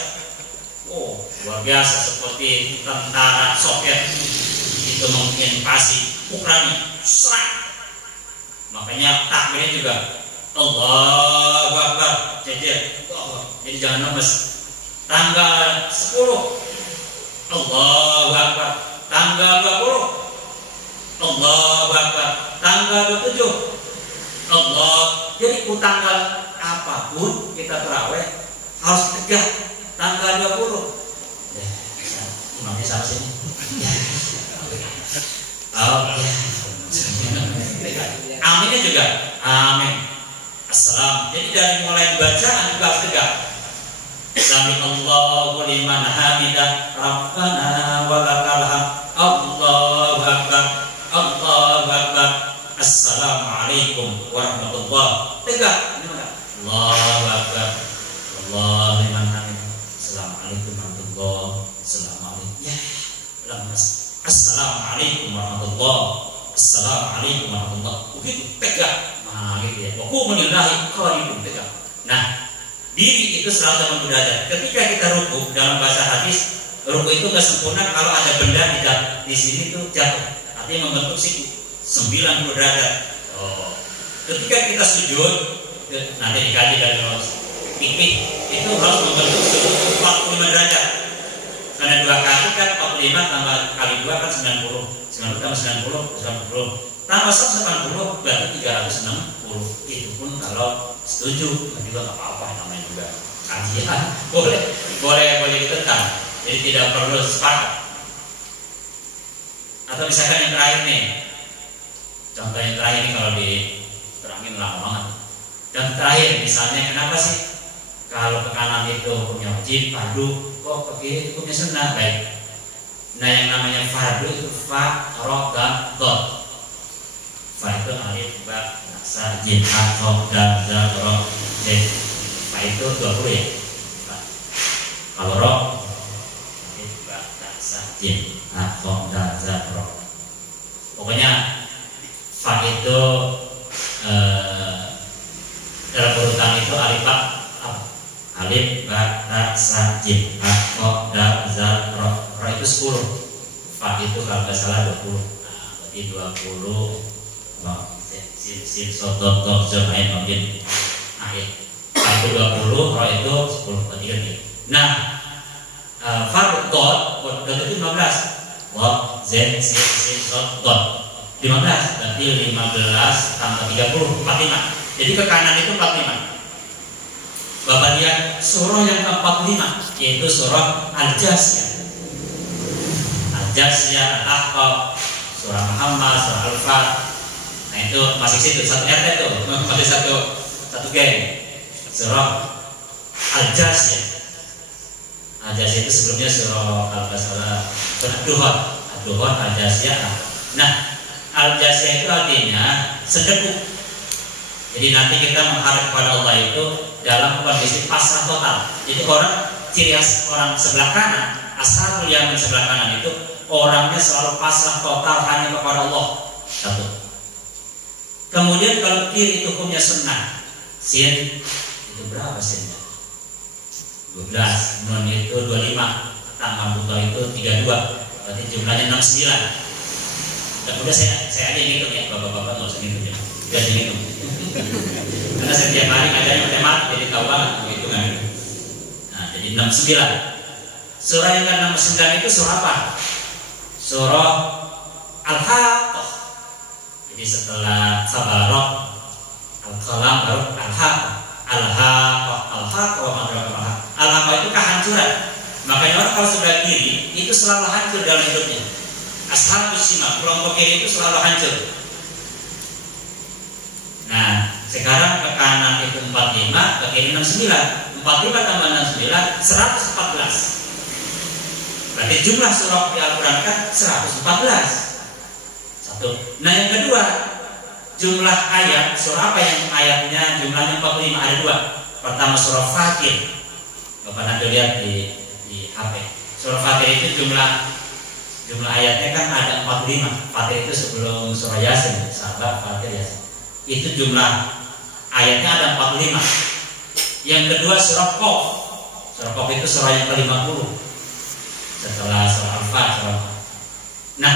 Oh, luar biasa seperti tentara Soviet itu menginvasi Ukraina, serang. Makanya takbirnya juga Allahu Akbar, jejer. Jadi jangan lemes. Tanggal 10 Allahu Akbar, tanggal 20 Allahu Akbar, tanggal 27 Allah. Jadi tanggal apapun kita terawih harus tegak tanggal 20. Ya, imamnya sama sini. Oh, ya. Aminnya juga amin. Assalam. Jadi dari mulai bacaan juga harus tegak. Sami Allahu liman hamidah Rabbana walakal hamd. Allahu Akbar, Allahu Akbar. Assalamualaikum warahmatullahi. Tegak. Allahu Akbar, Allahu liman hamidah. Assalamualaikum warahmatullahi. Assalamualaikum. Ya, lemas. Assalamualaikum warahmatullahi. Assalamualaikum warahmatullahi. Begitu tegak. Nah, gitu ya. Wa qumu lillahi qanitin, tegak. Nah, diri itu 180 derajat. Ketika kita ruku dalam bahasa hadis, ruku itu nggak sempurna kalau ada benda di sini tuh jatuh, artinya membentuk siku. 90 derajat. Ketika kita sujud, nanti dikaji dari fikih itu harus membentuk sujud 45 derajat. Karena 2 kali kan 45 tambah kali 2 kan 90. 90 tambah 90 tambah 180 berarti 360. Itu pun kalau setuju, juga nggak apa-apa, namanya juga kajian. Boleh ditentang. Jadi tidak perlu sepakat. Atau misalkan yang terakhir nih, contoh yang terakhir ini kalau diterangin lama banget. Dan terakhir misalnya kenapa sih kalau ke kanan itu hukumnya wajib, fardu, kok ke kiri hukumnya sunnah? Baik. Nah yang namanya fardu itu fa, ro, dan dot. Fa itu alif, ba, sa, jim, ha, ro, dan, za, ro, jim. Fa itu 20 ya. Kalau ro, alif, ba, sa, jim, ha, ro, dan, za, ro. Pokoknya fa itu dalam urutan itu alif, ba, alif, ba, ta, sa, jim, ha, ro, da, za, ro. Ro itu 10. Fa itu kalau nggak salah 20. Nah, berarti 20. Sin, so, dot, dot, zon, ain, mungkin akhir. Fa itu 20, ro itu 10. Berarti kan gitu. Nah, fa dot itu 15. Dot, zen, sin, so, dot. 15. Berarti 15 tambah 30, 45. Jadi ke kanan itu 45. Bapak lihat surah yang ke-45 yaitu surah Al-Jasiyah. Al-Jasiyah, Al-Ahqaf, surah Muhammad, surah Al-Fat. Nah itu masih situ, satu RT itu, masih satu geng. Surah Al-Jasiyah. Al-Jasiyah itu sebelumnya surah Al-Basalah, Ad-Duhan, Al-Jasiyah. Nah Al-Jasiyah itu artinya sedekut. Jadi nanti kita menghadap kepada Allah itu dalam kondisi pasrah total. Jadi ciri khas orang sebelah kanan, ashabul yamin sebelah kanan itu orangnya selalu pasrah total hanya kepada Allah. Satu. Kemudian kalau kiri itu hukumnya sunnah. Sin itu berapa sinnya? 12. Nun itu 25. Tambah buka itu 32. Berarti jumlahnya 69. Dan udah saya aja ngitung ya, bapak-bapak nggak usah ngitung ya. Biar ngitung. Karena setiap hari ngajarnya matematik jadi tahu banget penghitungan itu. Nah, jadi 69. Surah yang ke-69 itu surah apa? Surah Al-Haqqah. Jadi setelah Tabarok, Al-Qalam baru Al-Haqqah. Al-Haqqah itu kehancuran. Makanya orang kalau sebelah kiri itu selalu hancur dalam hidupnya. Ashabus Shimah, kelompok kiri itu selalu hancur. Nah, sekarang ke kanan itu 45, ke kiri 69. 45 tambah 69, 114. Berarti jumlah surah di Al-Quran kan 114. Satu. Nah yang kedua, jumlah ayat, surah apa yang ayatnya jumlahnya 45? Ada 2. Pertama surah Fatir. Bapak nanti lihat di HP. Surah Fatir itu jumlah ayatnya kan ada 45. Fatir itu sebelum surah Yasin, sahabat Fatir Yasin. Itu jumlah ayatnya ada 45. Yang kedua surah Qaf. Surah Qaf itu surah yang ke-50 setelah surah Al-Fat. Nah,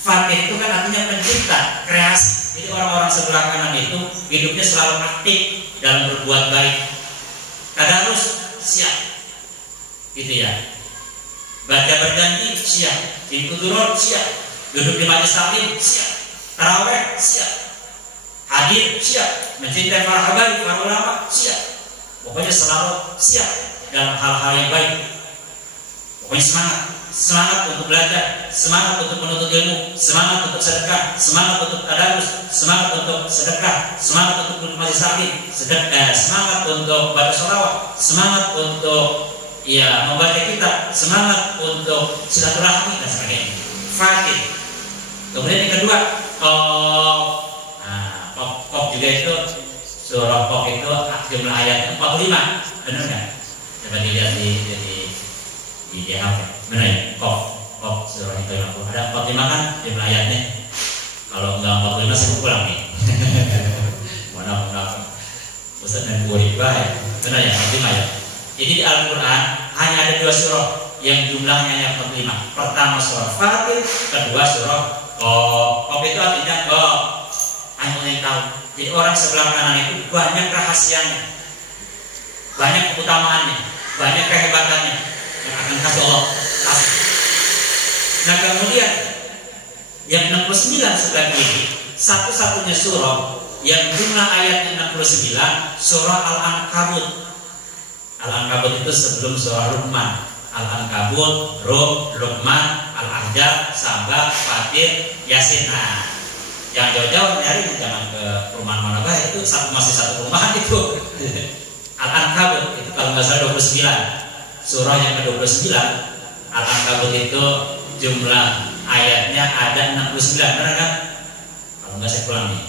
Fatir itu kan artinya pencipta, kreasi. Jadi orang-orang sebelah kanan itu hidupnya selalu aktif dalam berbuat baik. Tadarus siap, gitu ya. Baca berjanji siap, Qudurot siap, duduk di majelis taklim siap, taraweh siap, hadir siap, mencintai para habaib, para ulama siap. Pokoknya selalu siap dalam hal-hal yang baik. Pokoknya semangat untuk belajar, semangat untuk menuntut ilmu, semangat untuk sedekah, semangat untuk tadarus, semangat untuk sedekah, semangat untuk majelis taklim, semangat untuk baca sholawat, semangat untuk membaca kitab, semangat untuk silaturahmi dan sebagainya. Fatir. Kemudian yang kedua, Qaf juga itu surah Qaf itu jumlah ayatnya 45. Benar nggak? Coba dilihat di HP. Benar ya? Qaf surah yang ke-50. Ada 45 kan jumlah ayatnya. Kalau enggak 45 saya pulang nih. Mana Ustaz dan Bu Riba ya. Benar ya? 45 ya. Jadi di Al-Quran hanya ada 2 surah yang jumlahnya hanya 45. Pertama surah Fatir, kedua surah Kopi itu artinya hanya yang tahu. Jadi orang sebelah kanan itu banyak rahasianya, banyak keutamaannya, banyak kehebatannya yang akan kasih Allah kasih. Nah kemudian yang 69 sebelah kiri, satu-satunya surah yang jumlah ayatnya 69, surah Al-Ankabut. Al-Ankabut itu sebelum surah Luqman. Al-Ankabut, Rum, Luqman, Al-Ahzab, Sabah, Fatir, Yasin. Nah, yang jauh-jauh nyari jangan ke perumahan mana baik, itu masih satu perumahan itu. Al-Ankabut itu kalau nggak salah 29. Surah yang ke-29 Al-Ankabut itu jumlah ayatnya ada 69, benar kan? Kalau nggak saya pulang nih.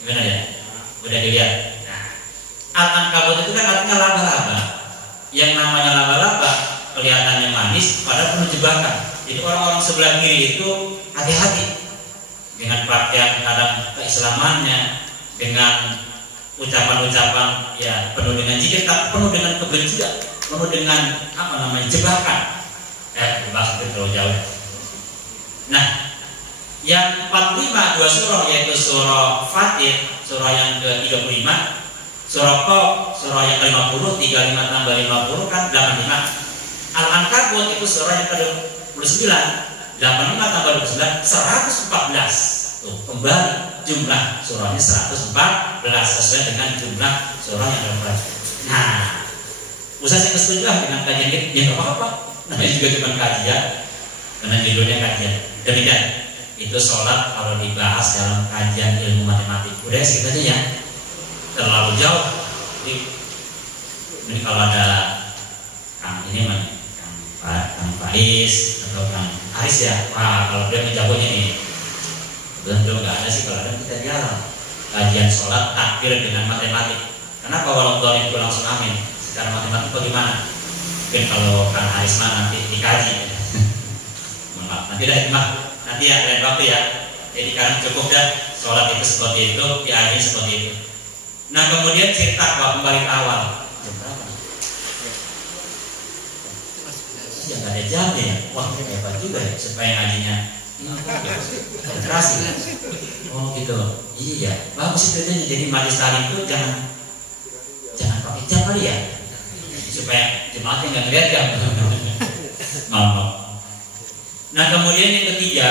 Gimana ya? Udah dilihat. Nah, Al-Ankabut itu kan artinya laba-laba. Yang namanya laba-laba kelihatannya manis, padahal penuh jebakan. Jadi orang-orang sebelah kiri itu hati-hati dengan pakaian kadang keislamannya, dengan ucapan-ucapan ya penuh dengan zikir, tapi penuh dengan kebencian, penuh dengan jebakan. Bahas itu terlalu jauh. Nah, yang 45 dua surah yaitu surah Fatir, surah yang ke-35, surah Qaf, surah yang ke-50, 35 tambah 50 kan 85. Al-Ankabut itu surah yang ke-29, 85 tambah 29, 114. Tuh, kembali jumlah surahnya 114 sesuai dengan jumlah surah yang ada. Nah, usah saya setuju dengan kajian ini, ya nggak apa-apa. Namanya juga cuma kajian, karena judulnya kajian. Demikian, itu sholat kalau dibahas dalam kajian ilmu matematik. Udah segitu aja ya, terlalu jauh. Ini kalau ada Kang ini mah Kang Faiz atau Kang Aris ya, wah kalau dia menjagonya nih. Belum nggak ada sih, kalau ada kita jalan kajian sholat takbir dengan matematik. Kenapa walau itu langsung amin secara matematik bagaimana? Mungkin kalau Kang Aris mah nanti dikaji. Maaf, nanti nanti ya lain waktu ya. Jadi kan cukup dah sholat itu seperti itu, diakhiri seperti itu. Nah kemudian cerita kembali ke awal. Ya nggak ada jamnya ya. Wah hebat juga ya supaya ngajinya konsentrasi. Oh gitu. Iya bagus itu. Jadi majelis taklim itu jangan pakai jam kali ya, supaya jemaatnya nggak ngeliat jam. Maaf. Nah kemudian yang ketiga,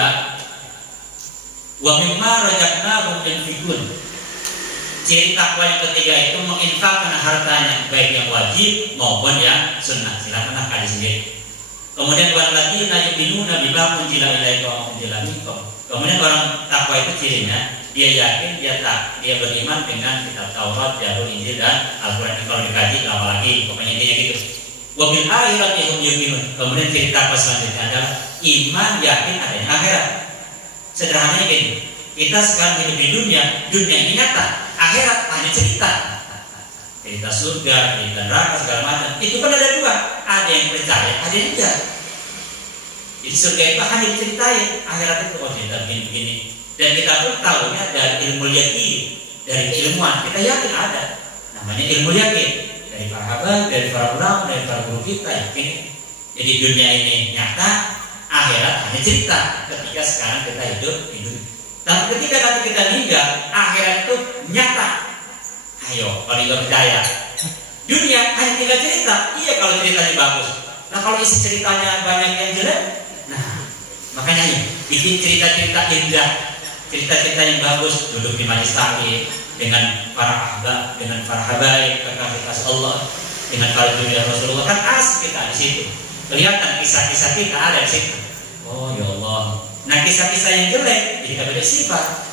wa mimma razaqnahum yunfiqun. Ciri takwa yang ketiga itu menginfakkan hartanya, baik yang wajib maupun yang sunnah. Silakan kaji sendiri. Kemudian walladzina yu'minuna bima unzila ilaika wa unzila minkum. Kemudian orang takwa itu cirinya dia yakin, dia beriman dengan kitab Taurat, Zabur, Injil dan Al-Qur'an. Kalau dikaji lama lagi, pokoknya intinya gitu. Wa bil akhirati hum yuqinun. Kemudian ciri takwa selanjutnya adalah iman yakin adanya akhirat. Sederhananya gini, kita sekarang hidup di dunia ini nyata, akhirat hanya cerita surga, cerita neraka segala macam. Itu kan ada dua, ada yang percaya, ada yang enggak. Jadi surga itu hanya diceritain, akhirat itu cerita begini-begini. Dan kita pun tahunya dari ilmu yakin, dari ilmuwan. Kita yakin ada, namanya ilmu yakin. Dari para habaib, dari para ulama, dari para guru kita yakin. Jadi dunia ini nyata, akhirat hanya cerita. Ketika sekarang kita hidup. Tapi ketika nanti kita meninggal, akhirat itu nyata. Ayo, kalau nggak percaya, dunia hanya tinggal cerita. Iya kalau ceritanya bagus. Nah kalau isi ceritanya banyak yang jelek, nah makanya ini bikin cerita-cerita indah, cerita-cerita yang bagus. Duduk di majelis taklim dengan para ahbab, dengan para habaib, kekasih Allah, dengan para junjungan Rasulullah, kan asik kita di situ. Kelihatan kisah-kisah kita ada di situ. Oh ya Allah. Nah kisah-kisah yang jelek jadi beda sifat.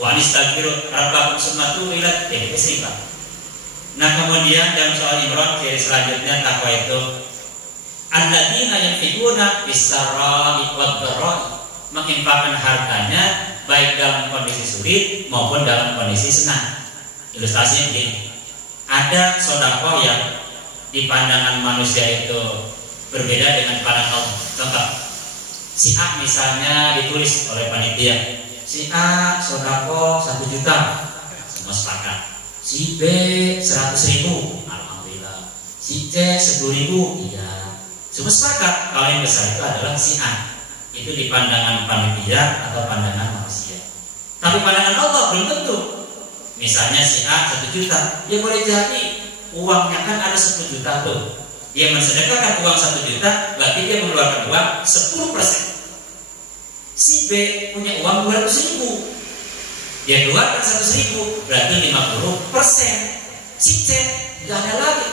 Wa nistaghfiru rabbakum tsumma tubu ilaihi, jadi sifat. Nah kemudian dalam soal Imran ciri selanjutnya takwa itu alladzina yunfiquna bis-sarra'i wad-dharra'i, menginfakkan hartanya baik dalam kondisi sulit maupun dalam kondisi senang. Ilustrasinya begini, ada sedekah yang di pandangan manusia itu berbeda dengan pandangan Allah. Contoh, si A misalnya ditulis oleh panitia, si A sedekah 1 juta, semua sepakat. Si B 100.000, alhamdulillah. Si C 10.000, iya, semua sepakat. Kalau yang besar itu adalah si A. itu di pandangan panitia atau pandangan manusia. Tapi pandangan Allah belum tentu. Misalnya si A 1 juta, ya boleh jadi uangnya kan ada 10 juta tuh. Dia mensedekahkan uang 1 juta, berarti dia mengeluarkan uang 10%. Si B punya uang 200.000, dia keluarkan 100.000, berarti 50%. Si C nggak ada lagi,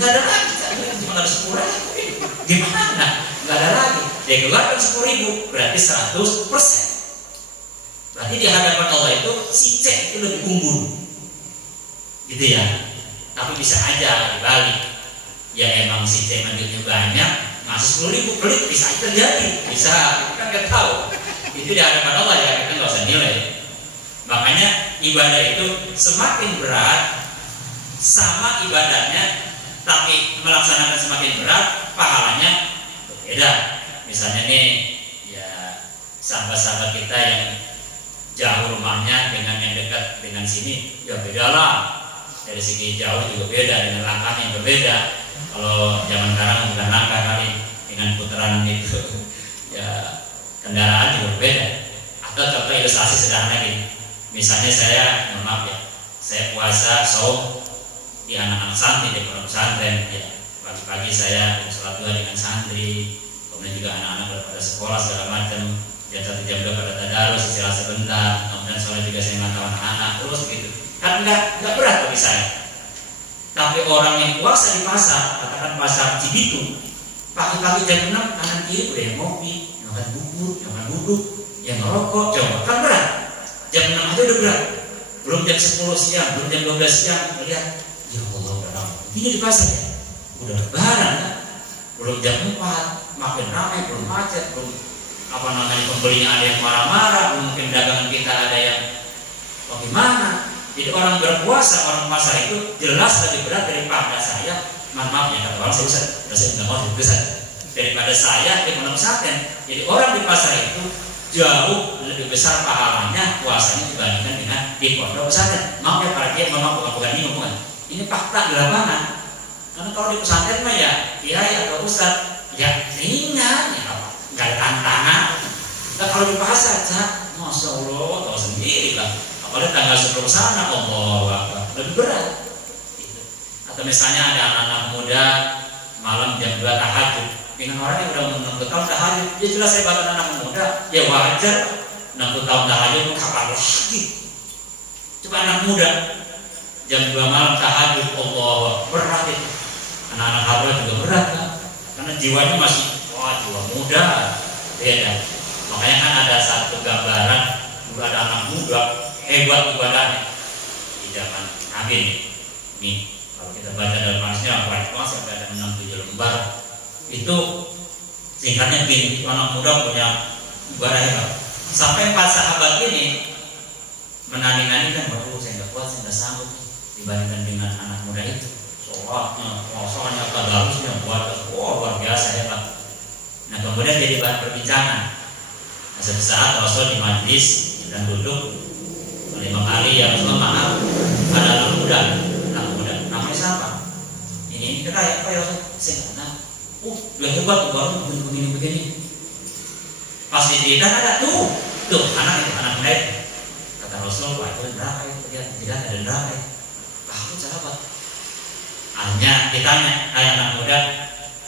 nggak ada lagi, cuma ada 10.000. Gimana? Nggak ada lagi. Dia keluarkan 10.000, berarti 100%. Berarti di hadapan Allah itu si C itu lebih unggul, gitu ya. Tapi bisa aja dibalik. Ya emang si C duitnya banyak, ngasih 10.000 pelit, bisa terjadi, bisa, kita kan nggak tahu. Itu di hadapan Allah ya, kita nggak usah nilai. Makanya ibadah itu semakin berat sama ibadahnya, tapi melaksanakan semakin berat, pahalanya berbeda. Misalnya nih, ya sahabat-sahabat kita yang jauh rumahnya dengan yang dekat dengan sini, ya beda lah. Dari segi jauh juga beda, dengan langkahnya yang berbeda. Kalau zaman sekarang bukan langkah kali, dengan putaran itu ya kendaraan juga berbeda. Atau contoh ilustrasi sederhana gini, misalnya saya, maaf ya, saya puasa saum di anak-anak santri di pondok pesantren, ya pagi-pagi saya sholat duha dengan santri, kemudian juga anak-anak pada sekolah segala macam, jam 1 jam 2 pada tadarus, istirahat sebentar, kemudian sholat juga saya ngantau anak-anak, terus begitu. Kan nggak berat bagi saya. Tapi orang yang puasa di pasar, katakan pasar Cibitung, pagi-pagi jam 6 kanan kiri udah yang ngopi, yang makan bubur, yang makan duduk, yang ngerokok, coba kan berat. Jam 6 aja udah berat. Belum jam 10 siang, belum jam 12 siang, melihat, ya Allah udah ramai. Ini di pasar ya, udah lebaran kan. Belum jam 4, makin ramai, belum macet, belum apa namanya pembelinya ada yang marah-marah, belum mungkin dagangan kita ada yang bagaimana. Jadi orang berpuasa, orang pasar itu jelas lebih berat daripada saya. Maaf ya kata orang saya nggak mau besar daripada saya di pondok pesantren. Jadi orang di pasar itu jauh lebih besar pahalanya puasanya dibandingkan dengan di pondok pesantren. Maaf ya para dia memang bukan ini bukan. Ini fakta di lapangan. Karena kalau di pesantren mah ya kiai atau ustad ya ringan, ya nggak ada tantangan. Nah kalau di pasar, masya Allah tahu sendiri lah. Apalagi tanggal sebelum sana, Allah lebih berat. Gitu. Atau misalnya ada anak-anak muda malam jam 2 tahajud dengan orang yang udah 60 tahun tahajud, ya jelas saya bahkan anak muda, ya wajar 60 tahun tahajud kapan lagi. Coba anak muda jam 2 malam tahajud, Allah berat itu. Anak-anak hadir juga berat kan, karena jiwanya masih jiwa muda, beda. Makanya kan ada satu gambaran dulu ada anak muda hebat ibadahnya di zaman Nabi nih. Kalau kita baca dalam hadisnya sampai ada 6-7 lembar. Itu singkatnya gini, itu anak muda punya ibadah hebat. Sampai 4 sahabat ini menani-nanikan, waduh saya nggak kuat, saya nggak sanggup dibandingkan dengan anak muda itu. Sholatnya, puasanya, tadarusnya, luar biasa hebat. Nah kemudian jadi bahan perbincangan. Nah, suatu saat Rasul di majlis dan duduk oleh Imam Ali, ya Rasulullah maaf, ada anak muda, namanya siapa? Ini kita ya apa ya Rasul? Nah, udah hebat tuh baru begini. Pas dicerita ada tuh anak muda itu. Kata Rasul, wah itu neraka itu, tidak ada neraka itu. Aku sahabat. Hanya ditanya, anak muda,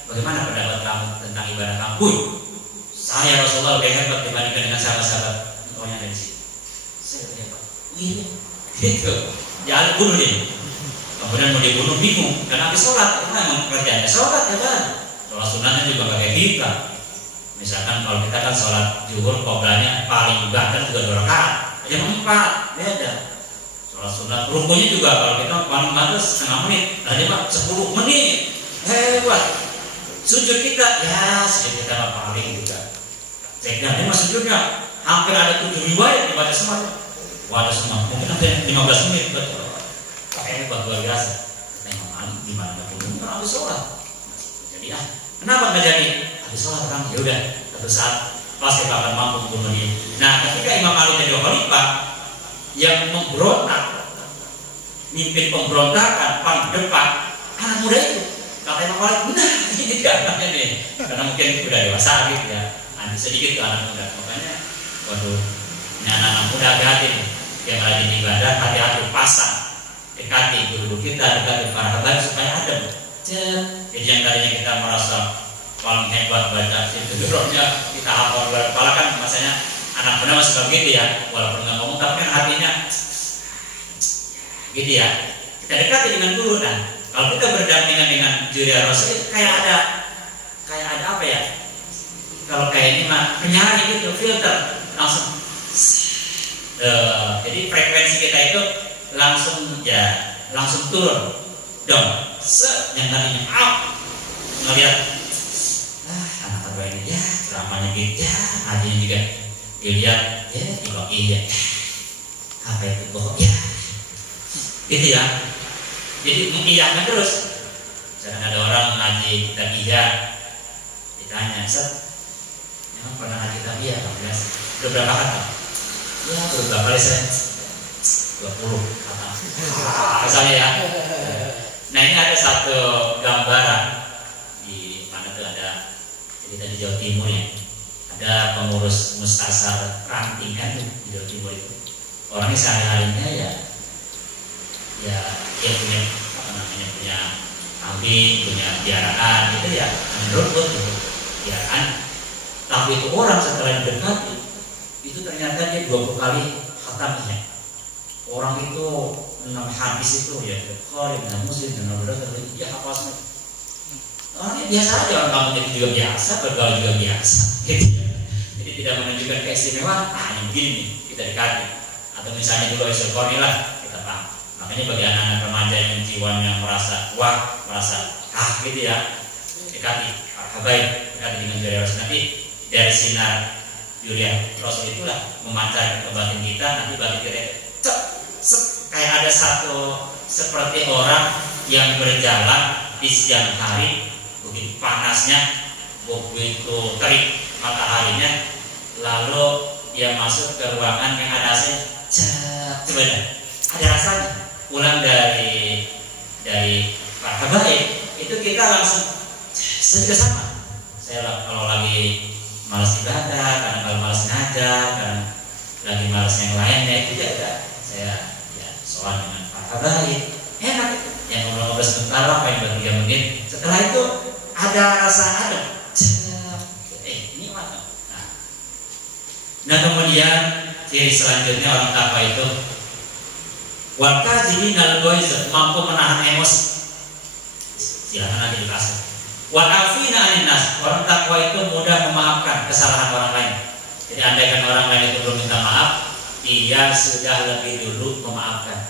bagaimana pendapat kamu tentang ibadah kamu? Saya Rasulullah lebih hebat dibandingkan dengan sahabat-sahabat. Pokoknya dari sini. Saya lebih hebat. Gitu. Ya bunuh dia. Kemudian mau dibunuh bingung. Dan habis sholat, itu memang kerjanya sholat ya kan. Sholat sunatnya juga pakai kita. Misalkan kalau kita kan sholat zuhur, qoblanya paling bahkan juga 2 rakaat. Jam 4 beda. Sholat sunat rukunya juga kalau kita paling batas setengah menit. Tadi mah 10 menit. Hebat. Sujud kita paling juga. Saya memang sujudnya hampir ada 7 riwayat dibaca semua. Wadah semua. Mungkin ada 15 menit. Hebat luar biasa. Kita ngomong gimana pun habis sholat. Jadi kenapa nggak jadi? Habis sholat orang ya udah. Satu saat pasti akan mampu bunuh dia. Nah ketika Imam Ali jadi khalifah yang memberontak, mimpin pemberontakan paling depan anak muda itu. Kata Imam Ali, nah ini dia anaknya nih. Karena mungkin udah dewasa gitu ya. sedikit ke anak muda. Makanya waduh, ini anak-anak muda hati-hati nih, yang rajin ibadah, hati-hati pasang, dekati guru kita, dekati para habaib supaya adem. Jadi yang tadinya kita merasa paling hebat baca sidurnya kita hafal luar kepala kan, masanya anak muda masih begitu ya, walaupun nggak ngomong tapi kan hatinya gitu ya. Kita dekati dengan guru. Nah, kalau kita berdampingan dengan Juriya Rasul, kayak ada apa ya? Kalau kayak ini mah penyaring gitu, filter langsung. Jadi frekuensi kita itu langsung turun dong. Yang tadinya ngelihat anak apa ini ya ceramahnya gitu ya, adanya juga dilihat ya kok iya apa itu kok ya gitu ya. Jadi mengiyakan terus. Jangan ada orang ngaji kita iya, ditanya Set, emang pernah ngaji kita iya? Udah berapa kata? Ya beberapa kali saya 20 kata misalnya ya. Nah ini ada satu gambaran di mana tuh ada cerita di Jawa Timur ya, ada pengurus mustasar rantingan di Jawa Timur itu, orangnya sehari-harinya ya dia punya apa namanya, punya kambing, punya piaraan gitu ya, menurut gitu piaraan. Tapi itu orang setelah didekati itu ternyata dia 20 kali khatamnya. Orang itu 6 hadis itu ya, Bukhari dan Muslim dan Abu Dawud dia hafal semua. Orangnya biasa aja, orang kampung itu juga biasa, bergaul juga biasa. Gitu ya. Jadi tidak menunjukkan keistimewaan. Yang begini nih kita dekati. Atau misalnya dulu Isulkorni lah kita paham. Makanya bagi anak-anak remaja yang jiwanya merasa wah, merasa gitu ya, dekati habaib, dekati dengan Juriya Rasul. Nanti dari sinar Juriya Rasul itulah memancar ke batin kita. Nanti batin kita kayak ada satu seperti orang yang berjalan di siang hari, begitu panasnya, begitu terik mataharinya, lalu dia masuk ke ruangan yang ada AC, coba ada rasanya. Pulang dari Pak Habaib itu kita langsung juga sama. Saya kalau lagi malas ibadah, karena kalau malas ngajar, karena lagi malas yang lainnya itu juga saya soal dengan Pak Habaib enak itu, yang ngobrol-ngobrol sebentar lah, paling 2-3 menit. Setelah itu ada rasa adem, ini mana? Nah kemudian ciri selanjutnya orang takwa itu wakajinin al-ghaiz, mampu menahan emosi. Silakan nanti dikasih. Wa'afina anin nas, orang takwa itu mudah memaafkan kesalahan orang lain. Jadi andaikan orang lain itu belum minta maaf, dia sudah lebih dulu memaafkan.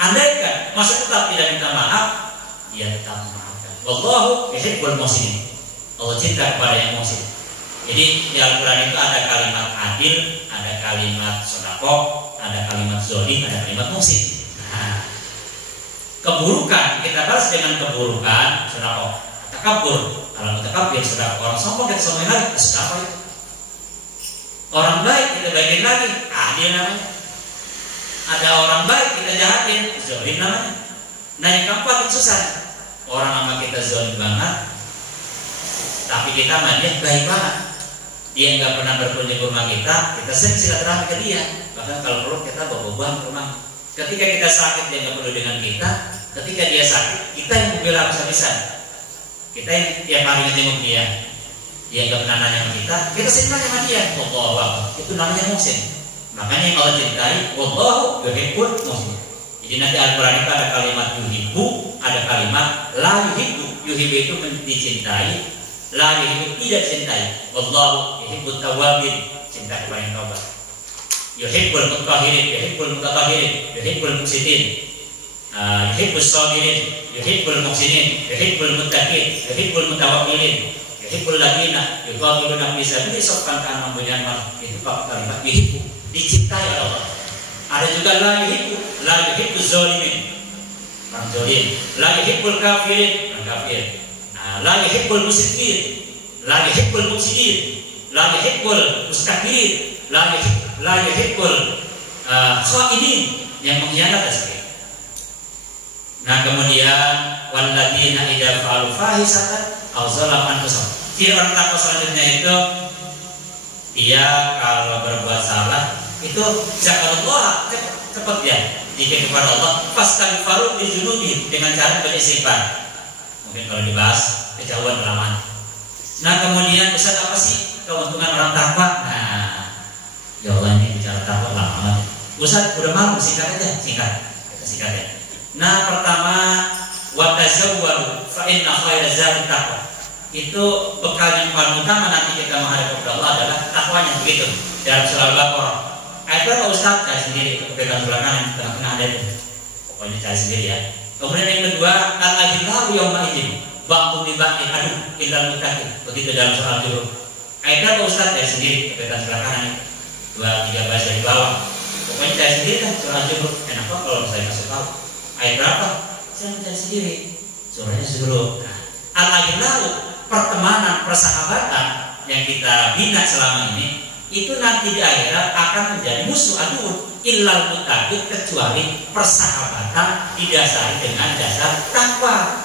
Andaikan masa tetap tidak minta maaf, dia tetap memaafkan. Wallahu yuhibbul muhsinin. Allah cinta kepada yang muhsin. Jadi di Al-Quran itu ada kalimat adil, ada kalimat sedekah, ada kalimat zalim, ada kalimat muhsin. Nah, keburukan kita balas dengan keburukan sedekah. Takabur, kalau takabur sedekah. Orang sombong kita sombong lagi, sedekah itu. Orang baik kita baikin lagi, adil namanya. Ada orang baik kita jahatin, zalim namanya. Nah yang keempat itu susah. Orang sama kita zalim banget, tapi kita sama dia baik banget. Dia nggak pernah berkunjung ke rumah kita sering silaturahmi ke dia. Bahkan kalau perlu kita bawa-bawa ke rumah. Ketika kita sakit dia nggak perlu dengan kita. Ketika dia sakit kita yang membela habis-habisan. Kita yang tiap hari ngejenguk dia. Dia nggak pernah nanya sama kita sering nanya sama dia. Allah, itu namanya muhsin. Makanya yang Allah cintai, wallahu yuhibbul muhsin. Jadi nanti Al-Quran itu ada kalimat yuhibbu, ada kalimat la yuhibbu. Yuhibbu itu dicintai, la yuhibbu tidak cintai. Wallahu yuhibbut tawwabin, cinta kepada yang taubat. Yuhibbul mutahhirin, yuhibbul mutatahhirin, yuhibbul muqsitin, yuhibbus sabirin, yuhibbul muhsinin, yuhibbul muttaqin, yuhibbul mutawakkilin, yuhibbul ladina yuqatiluna fi sabilihi saffan kama bunyaman. Itu kalimat yuhibbu, dicintai oleh Allah. Ada juga la yuhibbuz zalimin, orang zalim. La yuhibbul kafirin, orang kafir. La yuhibbul musyrikin, la yuhibbul mufsidin, la yuhibbul mustakbirin, la yuhibbul khainin, yang mengkhianat dan sebagainya. Nah kemudian walladzina idza fa'alu fahisatan aw zalamu anfusahum. Ciri orang takwa selanjutnya itu dia kalau berbuat salah itu zakarullah cepat ya dikir kepada Allah fastaghfiru li dzunubi dengan cara beristighfar. Mungkin kalau dibahas kejauhan kelamaan. Nah kemudian Ustaz apa sih keuntungan orang takwa? Nah ya Allah ini bicara takwa lama banget. Ustaz udah malam singkat aja singkat ya. Nah pertama wa tazawwadu fa inna khairaz zadi taqwa. Itu bekal yang paling utama nanti kita menghadap kepada Allah adalah takwanya begitu. Dalam surah Al-Baqarah. Ayatnya Pak Ustaz cari sendiri kepegang belakang yang tengah-tengah ada itu. Pokoknya cari sendiri ya. Kemudian yang kedua al-adillahu yawma idzin ba'du bi ba'din adu illal muttaqin. Begitu dalam surah Al-Juruf. Ayatnya Pak Ustaz cari sendiri kepegang belakang 2-3 baris dari bawah. Pokoknya cari sendiri lah surah Al-Juruf. Enak kok kalau saya kasih tahu. Ayat berapa? Saya cari sendiri. Surahnya Al-Juruf. Nah, al-adillahu pertemanan, persahabatan yang kita bina selama ini itu nanti di akhirat akan menjadi musuh aduh illal muttaqin kecuali persahabatan didasari dengan dasar takwa.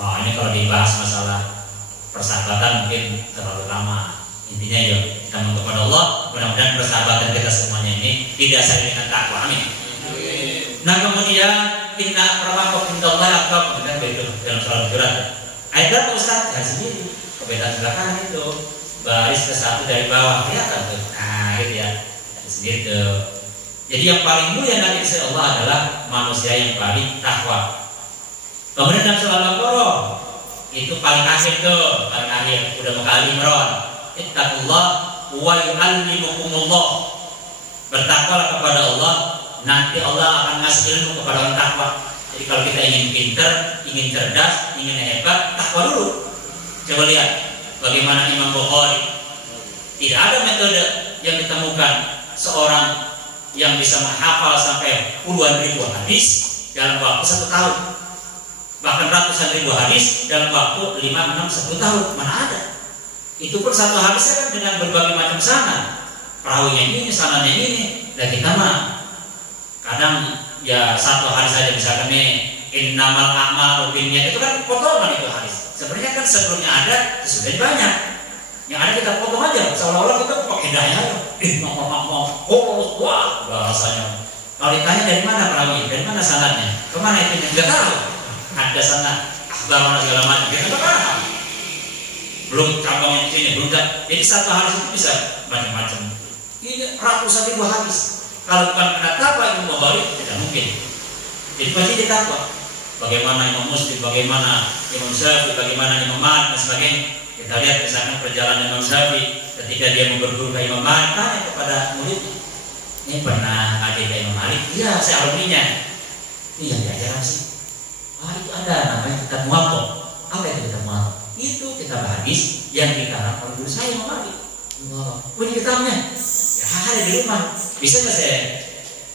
Wah ini kalau dibahas masalah persahabatan mungkin terlalu lama. Intinya ya kita mohon kepada Allah mudah-mudahan persahabatan kita semuanya ini didasari dengan takwa. Amin. Nah kemudian inna akramakum indallahi atqakum kan begitu dalam surah Al-Hujurat. Ayat Ustaz ya sendiri kebetulan belakang itu baris ke-1 dari bawah kelihatan tuh. Nah gitu ya sendiri tuh. Jadi yang paling mulia nanti insya Allah adalah manusia yang paling takwa. Kemudian dalam surah Al-Baqarah itu paling akhir tuh, paling akhir udah mau kali Imran. Ittaqullah wa yu'allimukumullah. Bertakwalah kepada Allah, nanti Allah akan ngasih ilmu kepada orang takwa. Jadi kalau kita ingin pintar, ingin cerdas, ingin hebat, takwa dulu. Coba lihat bagaimana Imam Bukhari. Tidak ada metode yang ditemukan seorang yang bisa menghafal sampai puluhan ribu hadis dalam waktu 1 tahun. Bahkan ratusan ribu hadis dalam waktu 5, 6, 10 tahun. Mana ada? Itu pun satu hadisnya kan dengan berbagai macam sanad. Perawinya ini, sanadnya ini. Dan kita mah kadang ya satu hadis saja misalkan nih innamal a'malu binniyat itu kan potongan itu hadis. Sebenarnya kan sebelumnya ada, sudah banyak. Yang ada kita potong aja, seolah-olah kita pakai daya. Wah, bahasanya. Kalau ditanya dari mana perawi, dari mana sanadnya, kemana itu nggak tahu. Ada sanad, akhbarana segala macam, kita nggak paham. Belum cabangnya di sini, belum. Jadi satu hadis itu bisa macam-macam. Ini ratusan ribu hadis. Kalau bukan karena takwa Imam Bukhari tidak mungkin. Jadi pasti dia takwa. Bagaimana Imam Muslim, bagaimana Imam Syafi'i, bagaimana Imam Malik dan sebagainya. Kita lihat misalkan perjalanan Imam Syafi'i ketika dia mau berguru ke Imam Malik, tanya kepada muridnya, ini pernah ada ke Imam Malik? Iya, saya alumninya. Iya, diajaran sih. Itu ada namanya kitab Muwatta. Apa itu kitab Muwatta? Itu kitab hadis yang dikarang oleh guru saya Imam Malik. Ini kitabnya. Ya, ada di rumah. Bisa nggak saya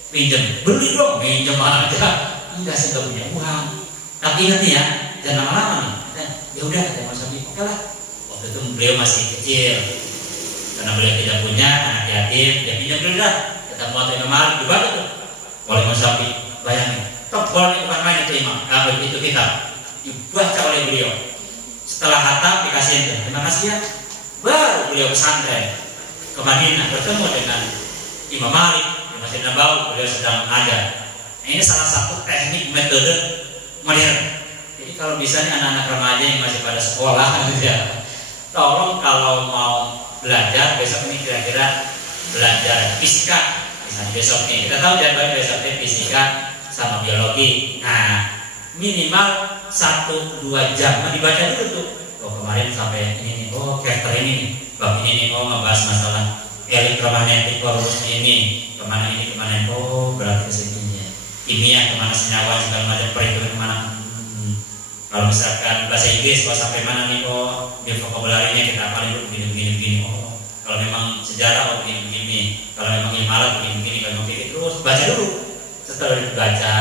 pinjam? Beli dong, pinjam aja. Enggak, saya nggak punya uang. Tapi ingat nih ya, jangan lama-lama nih. Ya udah, kata Mas Sabi, oke lah. Waktu itu beliau masih kecil, karena beliau tidak punya anak yatim, dia pinjam dulu dah. Kata Muwatta Imam Malik dibaca tuh oleh Mas Sabi. Bayangin, tebal bukan main itu Imam. Itu kitab dibaca oleh beliau. Setelah hatam dikasih itu, terima kasih ya. Baru beliau pesantren ke Madinah bertemu dengan Imam Malik di Masjid Nabawi, beliau sedang mengajar. Ini salah satu teknik metode modern. Jadi kalau bisa nih anak-anak remaja yang masih pada sekolah gitu ya, tolong kalau mau belajar besok ini kira-kira belajar fisika. Misalnya besok nih kita tahu jadwalnya besoknya fisika sama biologi. Nah minimal 1-2 jam dibaca dulu tuh. Oh kemarin sampai ini nih, oh chapter ini nih, bab ini nih, oh ngebahas masalah elektromagnetik rumusnya ini, kemana ini kemana, oh berarti kesini kimia kemana, senyawa segala macam, perhitungan kemana. Kalau misalkan bahasa Inggris kalau sampai mana nih, oh di vokabularinya kita apalin dulu begini. Oh kalau memang sejarah oh begini. Kalau memang ilmu alat begini. Kalau memang begini terus baca dulu. Setelah dibaca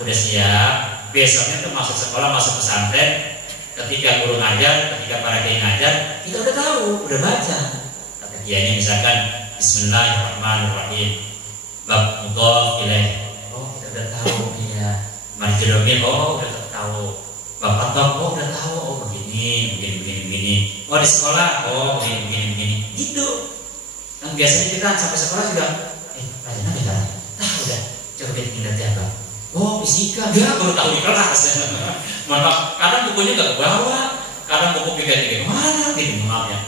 udah siap, besoknya tuh masuk sekolah, masuk pesantren. Ketika guru ngajar, ketika para kiai ngajar, kita udah tahu, udah baca. Kata kiainya misalkan Bismillahirrahmanirrahim, bab mudhaf ilaih. Udah tahu ya, marjudobin, oh udah tahu, bapak top, oh udah tahu, oh begini, oh di sekolah, oh begini, gitu. Kan biasanya kita sampai sekolah juga, pelajaran kita, udah coba kita ingat ya bang. Oh fisika, dia baru tahu di kelas. Maaf, kadang bukunya nggak kebawa, kadang buku pikir mana gitu, maaf ya.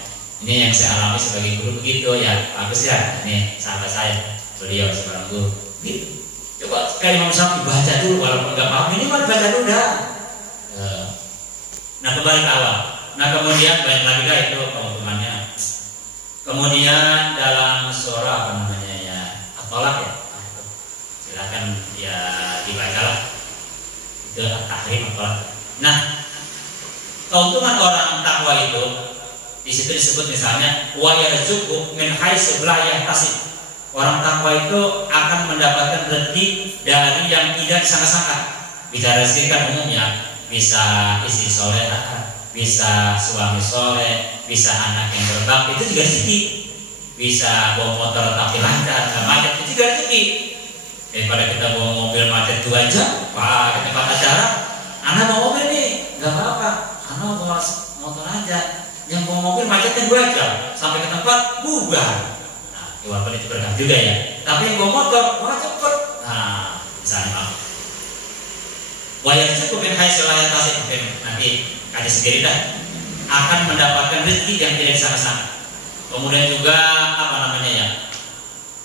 Ini yang saya alami sebagai guru begitu ya, bagus ya. Ini sahabat saya, beliau seorang guru. Gitu. Coba sekali Imam Syafi'i baca dulu, walaupun nggak paham minimal baca dulu dah. Nah kembali ke awal. Nah kemudian banyak lagi dah itu keuntungannya. Kemudian dalam surah apa namanya ya, At-Tolaq ya. Silakan ya dibacalah. Itu At-Tahrim At-Tolaq. Nah, keuntungan orang takwa itu di situ disebut misalnya wa yarzuqhu min haitsu la yahtasib. Orang takwa itu akan mendapatkan rezeki dari yang tidak disangka-sangka. Bicara rezeki kan umumnya bisa istri soleh, bisa suami soleh, bisa anak yang berbakti, itu juga rezeki. Bisa bawa motor tapi lancar, nggak macet, itu juga rezeki. Daripada kita bawa mobil macet 2 jam, ke tempat acara, anak bawa mobil nih, nggak apa-apa, anak bawa motor aja. Yang bawa mobil macetnya 2 jam, sampai ke tempat bubar. Nah, walaupun itu berkah juga ya. Tapi yang bawa motor, wah cepet. Nah, misalnya wajib cukup min haitsu la yahtasib, nanti kaji sendiri dah, akan mendapatkan rezeki yang tidak disangka-sangka. Kemudian juga apa namanya ya,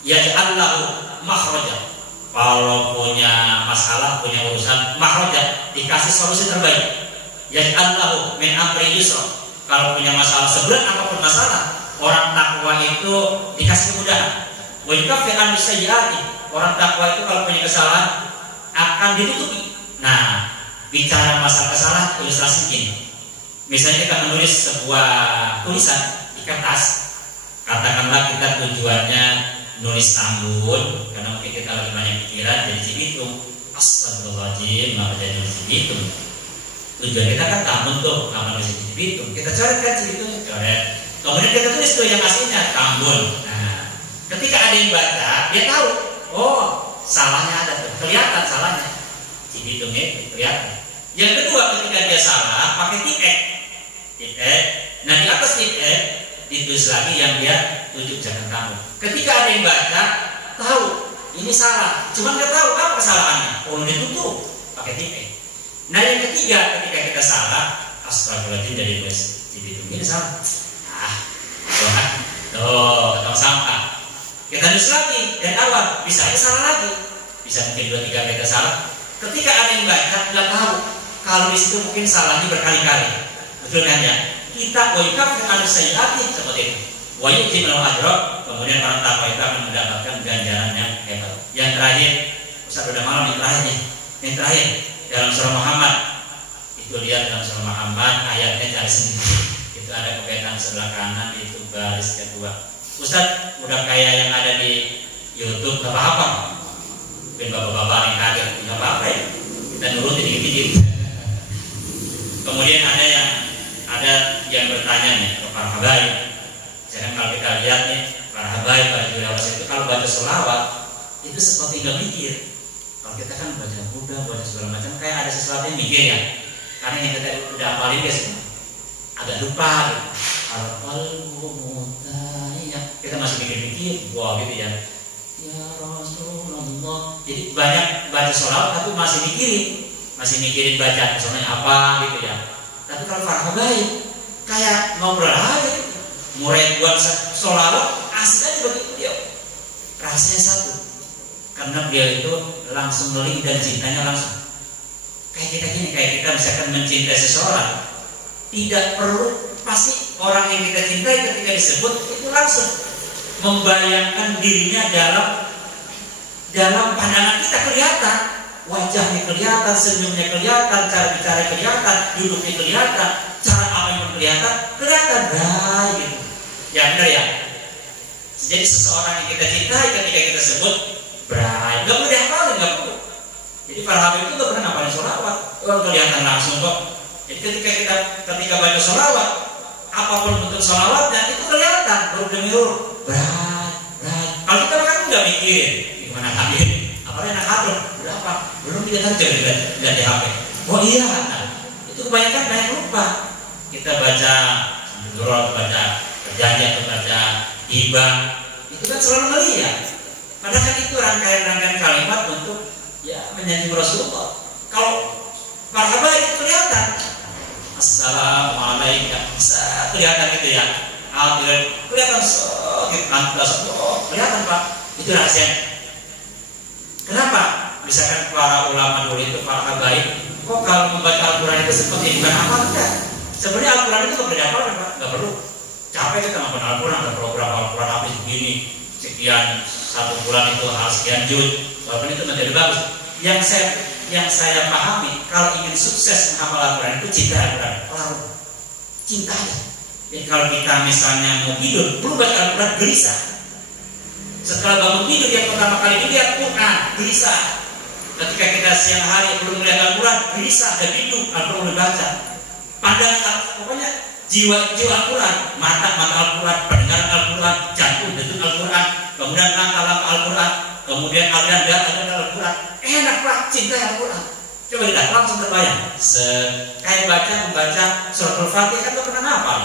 yaj'allahu makhraja. Kalau punya masalah, punya urusan, makhraja, dikasih solusi terbaik. Yaj'allahu min amri yusra. Kalau punya masalah, seberat apapun masalah, orang takwa itu dikasih kemudahan. Wa yukaffiru an sayyi'ati. Orang takwa itu kalau punya kesalahan akan ditutupi. Nah, bicara masalah kesalahan, ilustrasi gini. Misalnya kita menulis sebuah tulisan di kertas, katakanlah kita tujuannya nulis Tambun, karena mungkin kita lagi banyak pikiran jadi Cibitung. Astagfirullahaladzim, maka jadi nulis Cibitung. Tujuan kita kan Tambun tuh, nama nulis Cibitung. Kita coret kan Cibitung, coret. Kemudian kita tulis tuh yang aslinya Tambun. Nah, ketika ada yang baca, dia tahu, oh salahnya ada tuh, kelihatan salahnya. Cibitungnya itu kelihatan. Yang kedua, ketika dia salah pakai titik. Nah di atas titik ditulis lagi yang dia tuju jangan kamu. Ketika ada yang baca tahu ini salah, cuman nggak tahu apa kesalahannya. Oh ditutup pakai titik. Nah yang ketiga, ketika kita salah, astagfirullahaladzim dari tulis Cibitung ini salah. Tuh ketemu sampah. Kita tulis lagi dan awal bisa aja salah lagi. Bisa mungkin 2-3 kali salah. Ketika ada yang baca nggak tahu kalau di situ mungkin salahnya berkali-kali, betul kan ya? Kita wajib harus sayyi'ati seperti itu. Wajib jimal ajra, kemudian orang takwa itu akan mendapatkan ganjaran yang hebat. Yang terakhir, Ustaz udah malam yang terakhir nih. Yang terakhir dalam surah Muhammad itu lihat dalam surah Muhammad ayatnya cari sendiri. Itu ada kebetulan sebelah kanan itu baris kedua. Ustaz udah kayak yang ada di YouTube nggak apa-apa. Mungkin bapak-bapak yang kaget, nggak apa-apa ya, kita nurutin dikit-dikit. Kemudian ada yang bertanya nih ke para habaib. Jadi kalau kita lihat nih para habaib, para jurawas itu kalau baca sholawat itu seperti nggak mikir. Kalau kita kan baca Buddha, baca segala macam, kayak ada sesuatu yang mikir ya. Karena yang kita udah apalin ya semua, agak lupa gitu. Kalau kita masih mikir-mikir, wah gitu ya. Ya Rasulullah. Jadi banyak baca sholawat tapi masih mikirin bacaan soalnya apa gitu ya. Tapi kalau para habaib kayak ngobrol aja gitu. Murid buat sholawat asik aja begitu dia. Rahasianya satu, karena beliau itu langsung melihat dan cintanya langsung. Kayak kita misalkan mencintai seseorang, tidak perlu pasti orang yang kita cintai ketika disebut itu langsung membayangkan dirinya dalam pandangan kita kelihatan, wajahnya kelihatan, senyumnya kelihatan, cara bicara kelihatan, duduknya kelihatan, cara apa yang kelihatan, gitu. Ya benar ya. Jadi seseorang yang kita cintai ketika kita sebut Bray, nggak perlu dihafalin, nggak perlu. Jadi para habaib itu nggak pernah ngapalin sholawat, kelihatan langsung kok. Jadi ketika baca sholawat, apapun bentuk sholawatnya itu kelihatan huruf demi huruf. Kalau kita kan nggak mikirin gimana hadir, apalagi anak hadir berapa, belum 3 tahun lihat di HP. Oh iya, nah, itu kebanyakan banyak lupa. Kita baca sendiri, baca perjanjian, baca hibah, itu kan selalu melihat. Padahal kan itu rangkaian-rangkaian kalimat untuk ya menyanjung Rasulullah. Kalau para habaib itu kelihatan. Assalamualaikum. Bisa kelihatan gitu ya. Kelihatan sakit kelihatan Pak. Itu rahasia. Kenapa? Misalkan para ulama dulu itu para habaib, kok kalau membaca Al-Quran itu seperti bukan amal enggak? Sebenarnya Al-Quran itu nggak perlu dihafal Pak, nggak perlu. Capek kita ngapalin Al-Quran, ada program Al-Quran habis begini, sekian 1 bulan itu harus sekian juz. Walaupun itu menjadi bagus. Yang saya pahami, kalau ingin sukses menghafal Al-Quran itu cinta Al-Quran, cinta aja. Jadi kalau kita misalnya mau tidur, perlu baca Al-Quran gelisah. Setelah bangun tidur yang pertama kali dilihat Quran, gelisah. Ketika kita siang hari belum melihat Al-Quran, gelisah dan rindu Al-Quran dibaca. Pandangan pokoknya jiwa Al-Quran, mata Al-Quran, pendengaran Al-Quran, jantung detuk Al-Quran, kemudian langkah-langkah Al-Quran, kemudian aliran darah Al-Quran. Enak Pak, cinta Al-Quran. Coba kita langsung terbayang. Kayak membaca surat Al-Fatihah kan pernah ngapal.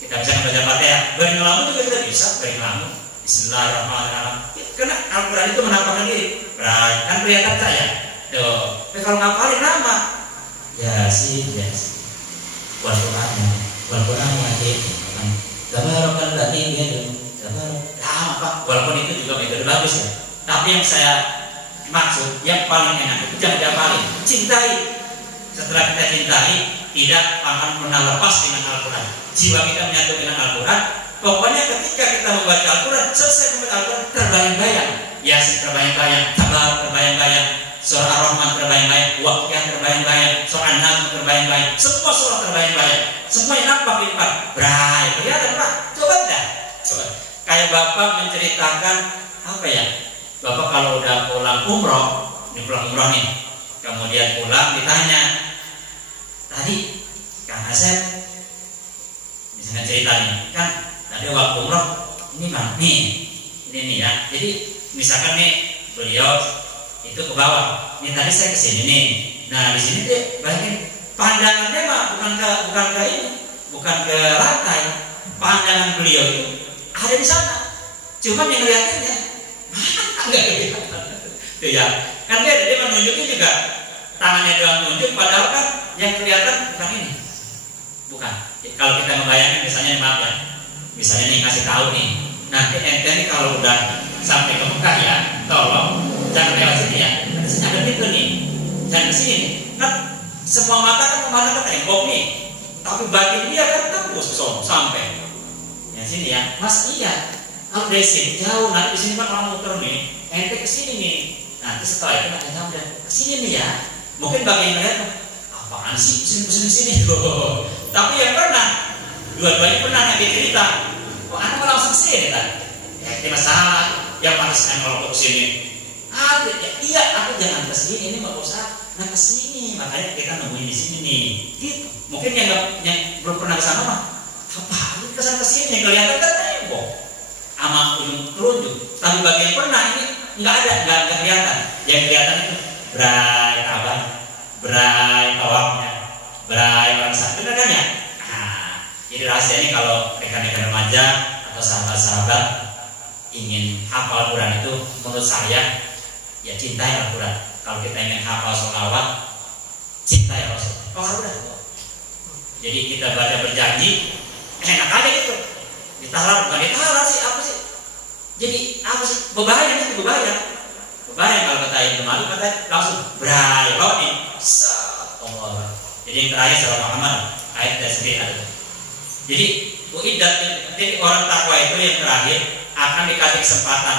Kita bisa membaca Fatihah, beri ngelamun juga kita bisa, beri ngelamun. Bismillahirrahmanirrahim. Karena Al-Quran itu menampakkan diri. Kan kelihatan saya. Tapi kalau ngapalin nama, ya sih. Wal-Quran gambarkan berarti dia gambar lama Pak. Walaupun itu juga metode bagus ya. Tapi yang saya maksud yang paling enak itu jangan dihafalin, cintai. Setelah kita cintai, tidak akan pernah lepas dengan Al-Quran. Jiwa kita menyatu dengan Al-Quran. Pokoknya ketika kita membaca Al-Quran, selesai membaca Al-Quran terbayang-bayang. Yasin terbayang-bayang, Tabar terbayang-bayang, Surah Ar-Rahman terbayang-bayang, Waqiah terbayang-bayang, Surah An-Nahl terbayang-bayang, semua surah terbayang-bayang. Semuanya nampak di depan. Bray, kelihatan Pak. Coba dah. Coba. Kayak Bapak menceritakan apa ya? Bapak kalau udah pulang umroh, pulang umroh nih, kemudian pulang ditanya, tadi Kang Asep, misalnya cerita nih, kan tadi waktu umroh ini bang, ini ya. Jadi misalkan nih beliau itu ke bawah, ini tadi saya kesini nih. Nah di sini deh, bayangin pandangannya mah bukan ke lantai, pandangan beliau itu ada di sana. Cuman yang ngeliatinnya enggak kelihatan. Tuh ya, kan dia menunjuknya juga tangannya doang nunjuk, padahal kan yang kelihatan bukan ini. Bukan. Kalau kita membayangkan misalnya maaf ya, misalnya nih kasih tahu nih, nanti ente nih kalau udah sampai ke Mekah ya, tolong jangan lewat sini ya. Di sini ada pintu nih, jangan kesini nih. Kan semua mata kan memandang ke tembok nih, tapi bagi dia kan tembus sampai. Ya sini ya, mas iya. Kalau dari sini jauh, nanti di sini kan orang muter nih, ente kesini nih. Nanti setelah itu nanti udah kesini nih ya. Mungkin bagi yang lihat, apaan sih kesini tuh. Tapi yang pernah, dua-duanya pernah yang cerita, kok anak mau langsung kesini kan? Ya itu masalah. Yang panas kan kalau kesini. Iya, aku jangan kesini, ini nggak usah. Nah kesini, makanya kita nemuin di sini nih. Gitu. Mungkin yang belum pernah kesana mah, apaan kesini yang kelihatan kan tembok. Sama ujung telunjuk, tapi bagi yang pernah ini nggak kelihatan. Yang kelihatan itu berai abang, berai tawafnya, berai bangsa, benar kan ya? Nah, jadi rahasia ini kalau rekan-rekan remaja atau sahabat-sahabat ingin hafal Al-Quran itu, menurut saya ya cintai Al-Quran. Kalau kita ingin hafal sholawat, cintai Rasul. Udah. Jadi kita baca berjanji, enak aja gitu. Ditalar, bukan ditalar sih, apa sih? Jadi apa sih? Bebayang itu bebayang kalau kata Ibnu Malik, kata langsung berai, bawa nih. Allah. Jadi yang terakhir salah Muhammad ayat dasri ada. Jadi jadi orang takwa itu yang terakhir akan dikasih kesempatan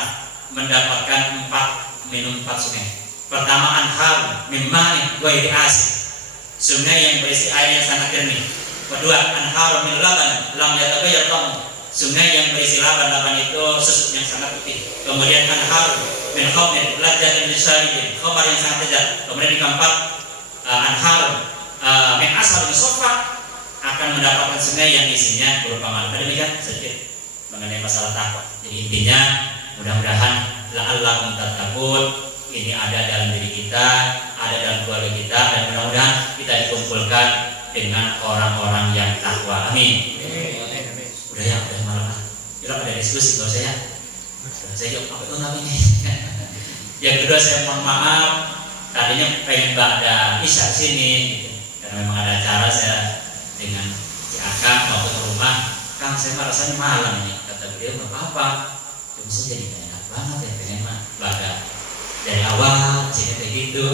mendapatkan 4 sungai. Pertama anhar mimani ghairi asin, sungai yang berisi air yang sangat jernih. Kedua anhar min laban lam yataghayyar ta'muhu, sungai yang berisi laban itu susu yang sangat putih. Kemudian anhar min khamrin ladzatan lisharibin, khamar yang sangat lezat. Kemudian yang keempat anhar min asal sofa, akan mendapatkan sungai yang isinya berupa madu. Demikian sedikit mengenai masalah takwa. Jadi intinya mudah-mudahan la'allakum tattaqun ini ada dalam diri kita, ada dalam keluarga kita, dan mudah-mudahan kita dikumpulkan dengan orang-orang yang takwa. Amin. Udah ya, udah malam. Kita ada diskusi kalau saya. Saya jawab apa itu namanya. Yang kedua saya mohon maaf, tadinya pengen ada Isya sini gitu. Karena memang ada acara, saya dengan si Akang waktu ke rumah, Kang saya rasanya malam ini. Kata beliau nggak apa-apa, cuma saya jadi enak banget ya, pengen mah ada dari awal sini kayak gitu.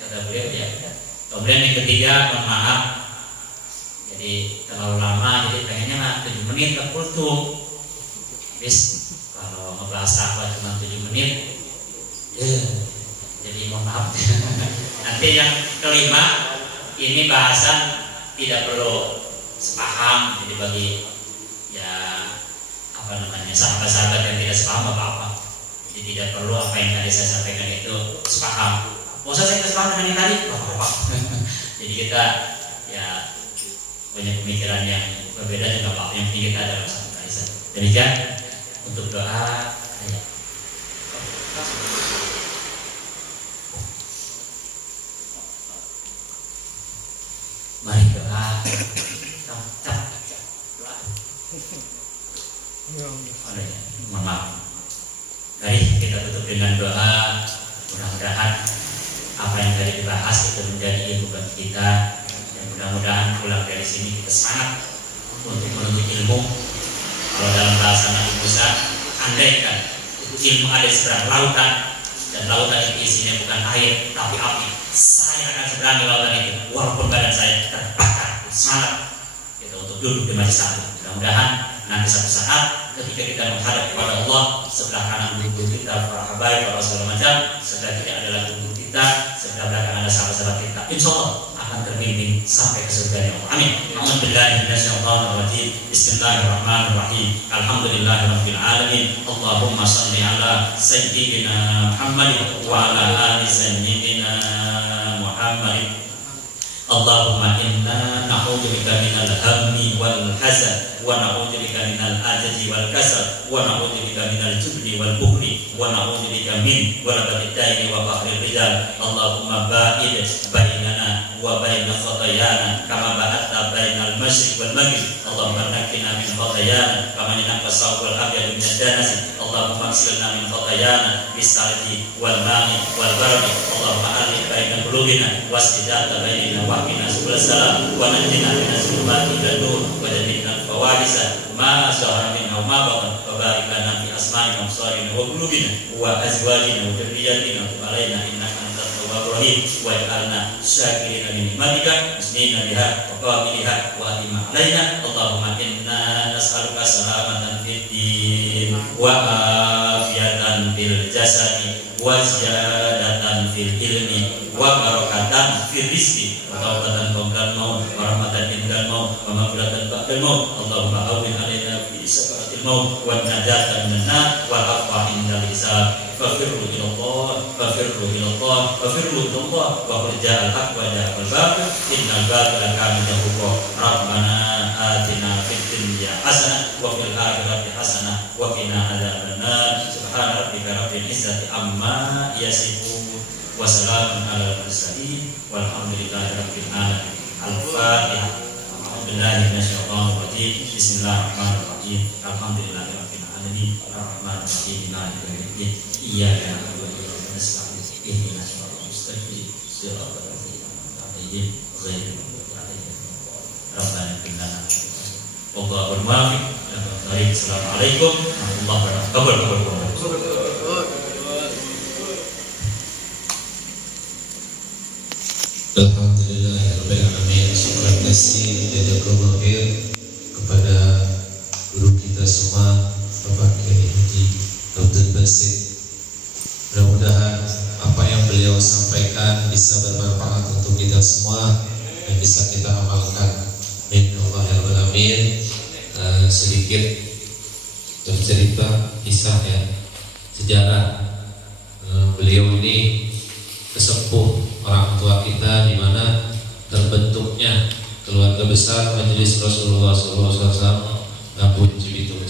Kata beliau ya. Kemudian yang ketiga mohon maaf, jadi terlalu lama, jadi pengennya mah 7 menit ke kultum. Habis kalau ngebahas apa cuma 7 menit, jadi mohon maaf. Nanti yang kelima, ini bahasan tidak perlu sepaham, jadi bagi ya apa namanya sahabat-sahabat yang tidak sepaham apa-apa. Jadi tidak perlu apa yang tadi saya sampaikan itu sepaham. Masa saya sepaham dengan yang tadi? Apa-apa. Jadi kita ya punya pemikiran yang berbeda juga apa yang kita dalam satu kaitan. Demikian untuk doa. Mari doa. Mohon maaf. Mari kita tutup dengan doa. Mudah-mudahan apa yang tadi dibahas itu menjadi ilmu bagi kita. Dan mudah-mudahan pulang dari sini kita semangat untuk menuntut ilmu. Kalau dalam bahasa Nabi Musa, andaikan itu ilmu ada di seberang lautan, dan lautan itu isinya bukan air tapi api, saya akan seberangi lautan itu walaupun badan saya terbakar. Semangat kita untuk duduk di majelis taklim. Mudah-mudahan nanti satu saat ketika kita menghadap kepada Allah, sebelah kanan tubuh kita para habaib, para segala macam, sebelah kiri adalah tubuh kita, sebelah belakang ada sahabat-sahabat kita, insya Allah akan terbimbing sampai ke surga ya Allah. Amin. A'udzubillahi Bismillahirrahmanirrahim. Alhamdulillahirabbil alamin. Allahumma shalli ala sayyidina Muhammadin wa ala ali sayyidina Muhammadin. Allahumma inna na'udzubika minal hammi wal hazan wa na'udzubika minal ajzi wal kasal wa na'udzubika minal jubni wal bukhli wa na'udzubika min walabatid daini wa fakhril rijal. Allahumma ba'id bainana wa baina khatayana kama ba'adta bainal masyriq wal maghrib. Allahumma naqqina min khatayana kama yanqa as-sawb wal abyad min ad-danas. Allahumma ighsilna min khatayana bis-salji wal ma'i wal bardi. Allahumma alif baina qulubina wasdidata bainana wa qina subul salam wa najina min az-zulumati ila nur wa jannibna al-fawahisha ma zahara minha wa ma batan wa barik lana fi asma'ina wa absarina wa qulubina wa azwajina wa dhurriyyatina wa tub alaina innaka antat tawwabur rahim waj'alna syakirina li ni'matika muslimina biha wa qabiliha wa atima alaina. Allahumma inna nas'aluka salamatan fid din wa afiyatan fil jasadi wa ziyadatan fil ilmi wa barakatan fil rizqi wa taubatan qabla al-maut wa rahmatan indal maut wa maghfiratan ba'dal maut. Allahumma awwin alaina fi sakaratil maut wa najatan minan nar wa afwa indal hisab. Fafirru ila Allah, fafirru ila Allah, fafirru ila Allah wa qurja al-haq wa ja'al batil innal batila kana zahuqa. Rabbana atina fid dunya hasanah wa fil akhirati hasanah wa qina adzabannar. Subhana rabbika rabbil izzati amma yasifun wa salamun alal mursalin walhamdulillahi rabbil alamin. Al-Fatihah. A'udzubillahi minasyaitonir rajim. Bismillahirrahmanirrahim. Alhamdulillahi rabbil alamin. Ar-Rahmanir Rahim. Maliki yaumiddin. Iyyaka na'budu wa iyyaka nasta'in. Ihdinas siratal mustaqim. Siratal ladzina an'amta 'alaihim ghairil maghdubi 'alaihim Rabbana ighfir lana wallahul muwaffiq. Assalamualaikum warahmatullahi wabarakatuh. Alhamdulillahirabbil alamin. Syukur kasih jazakallahu khair kepada guru kita semua Bapak Kiai Haji Abdul Basit. Mudah-mudahan apa yang beliau sampaikan bisa bermanfaat untuk kita semua dan bisa kita amalkan. Amin ya rabbal alamin. Sedikit bercerita kisah ya, sejarah beliau ini kesepuh orang tua kita, di mana terbentuknya keluarga besar Majelis Rasulullah SAW Abu Jibitul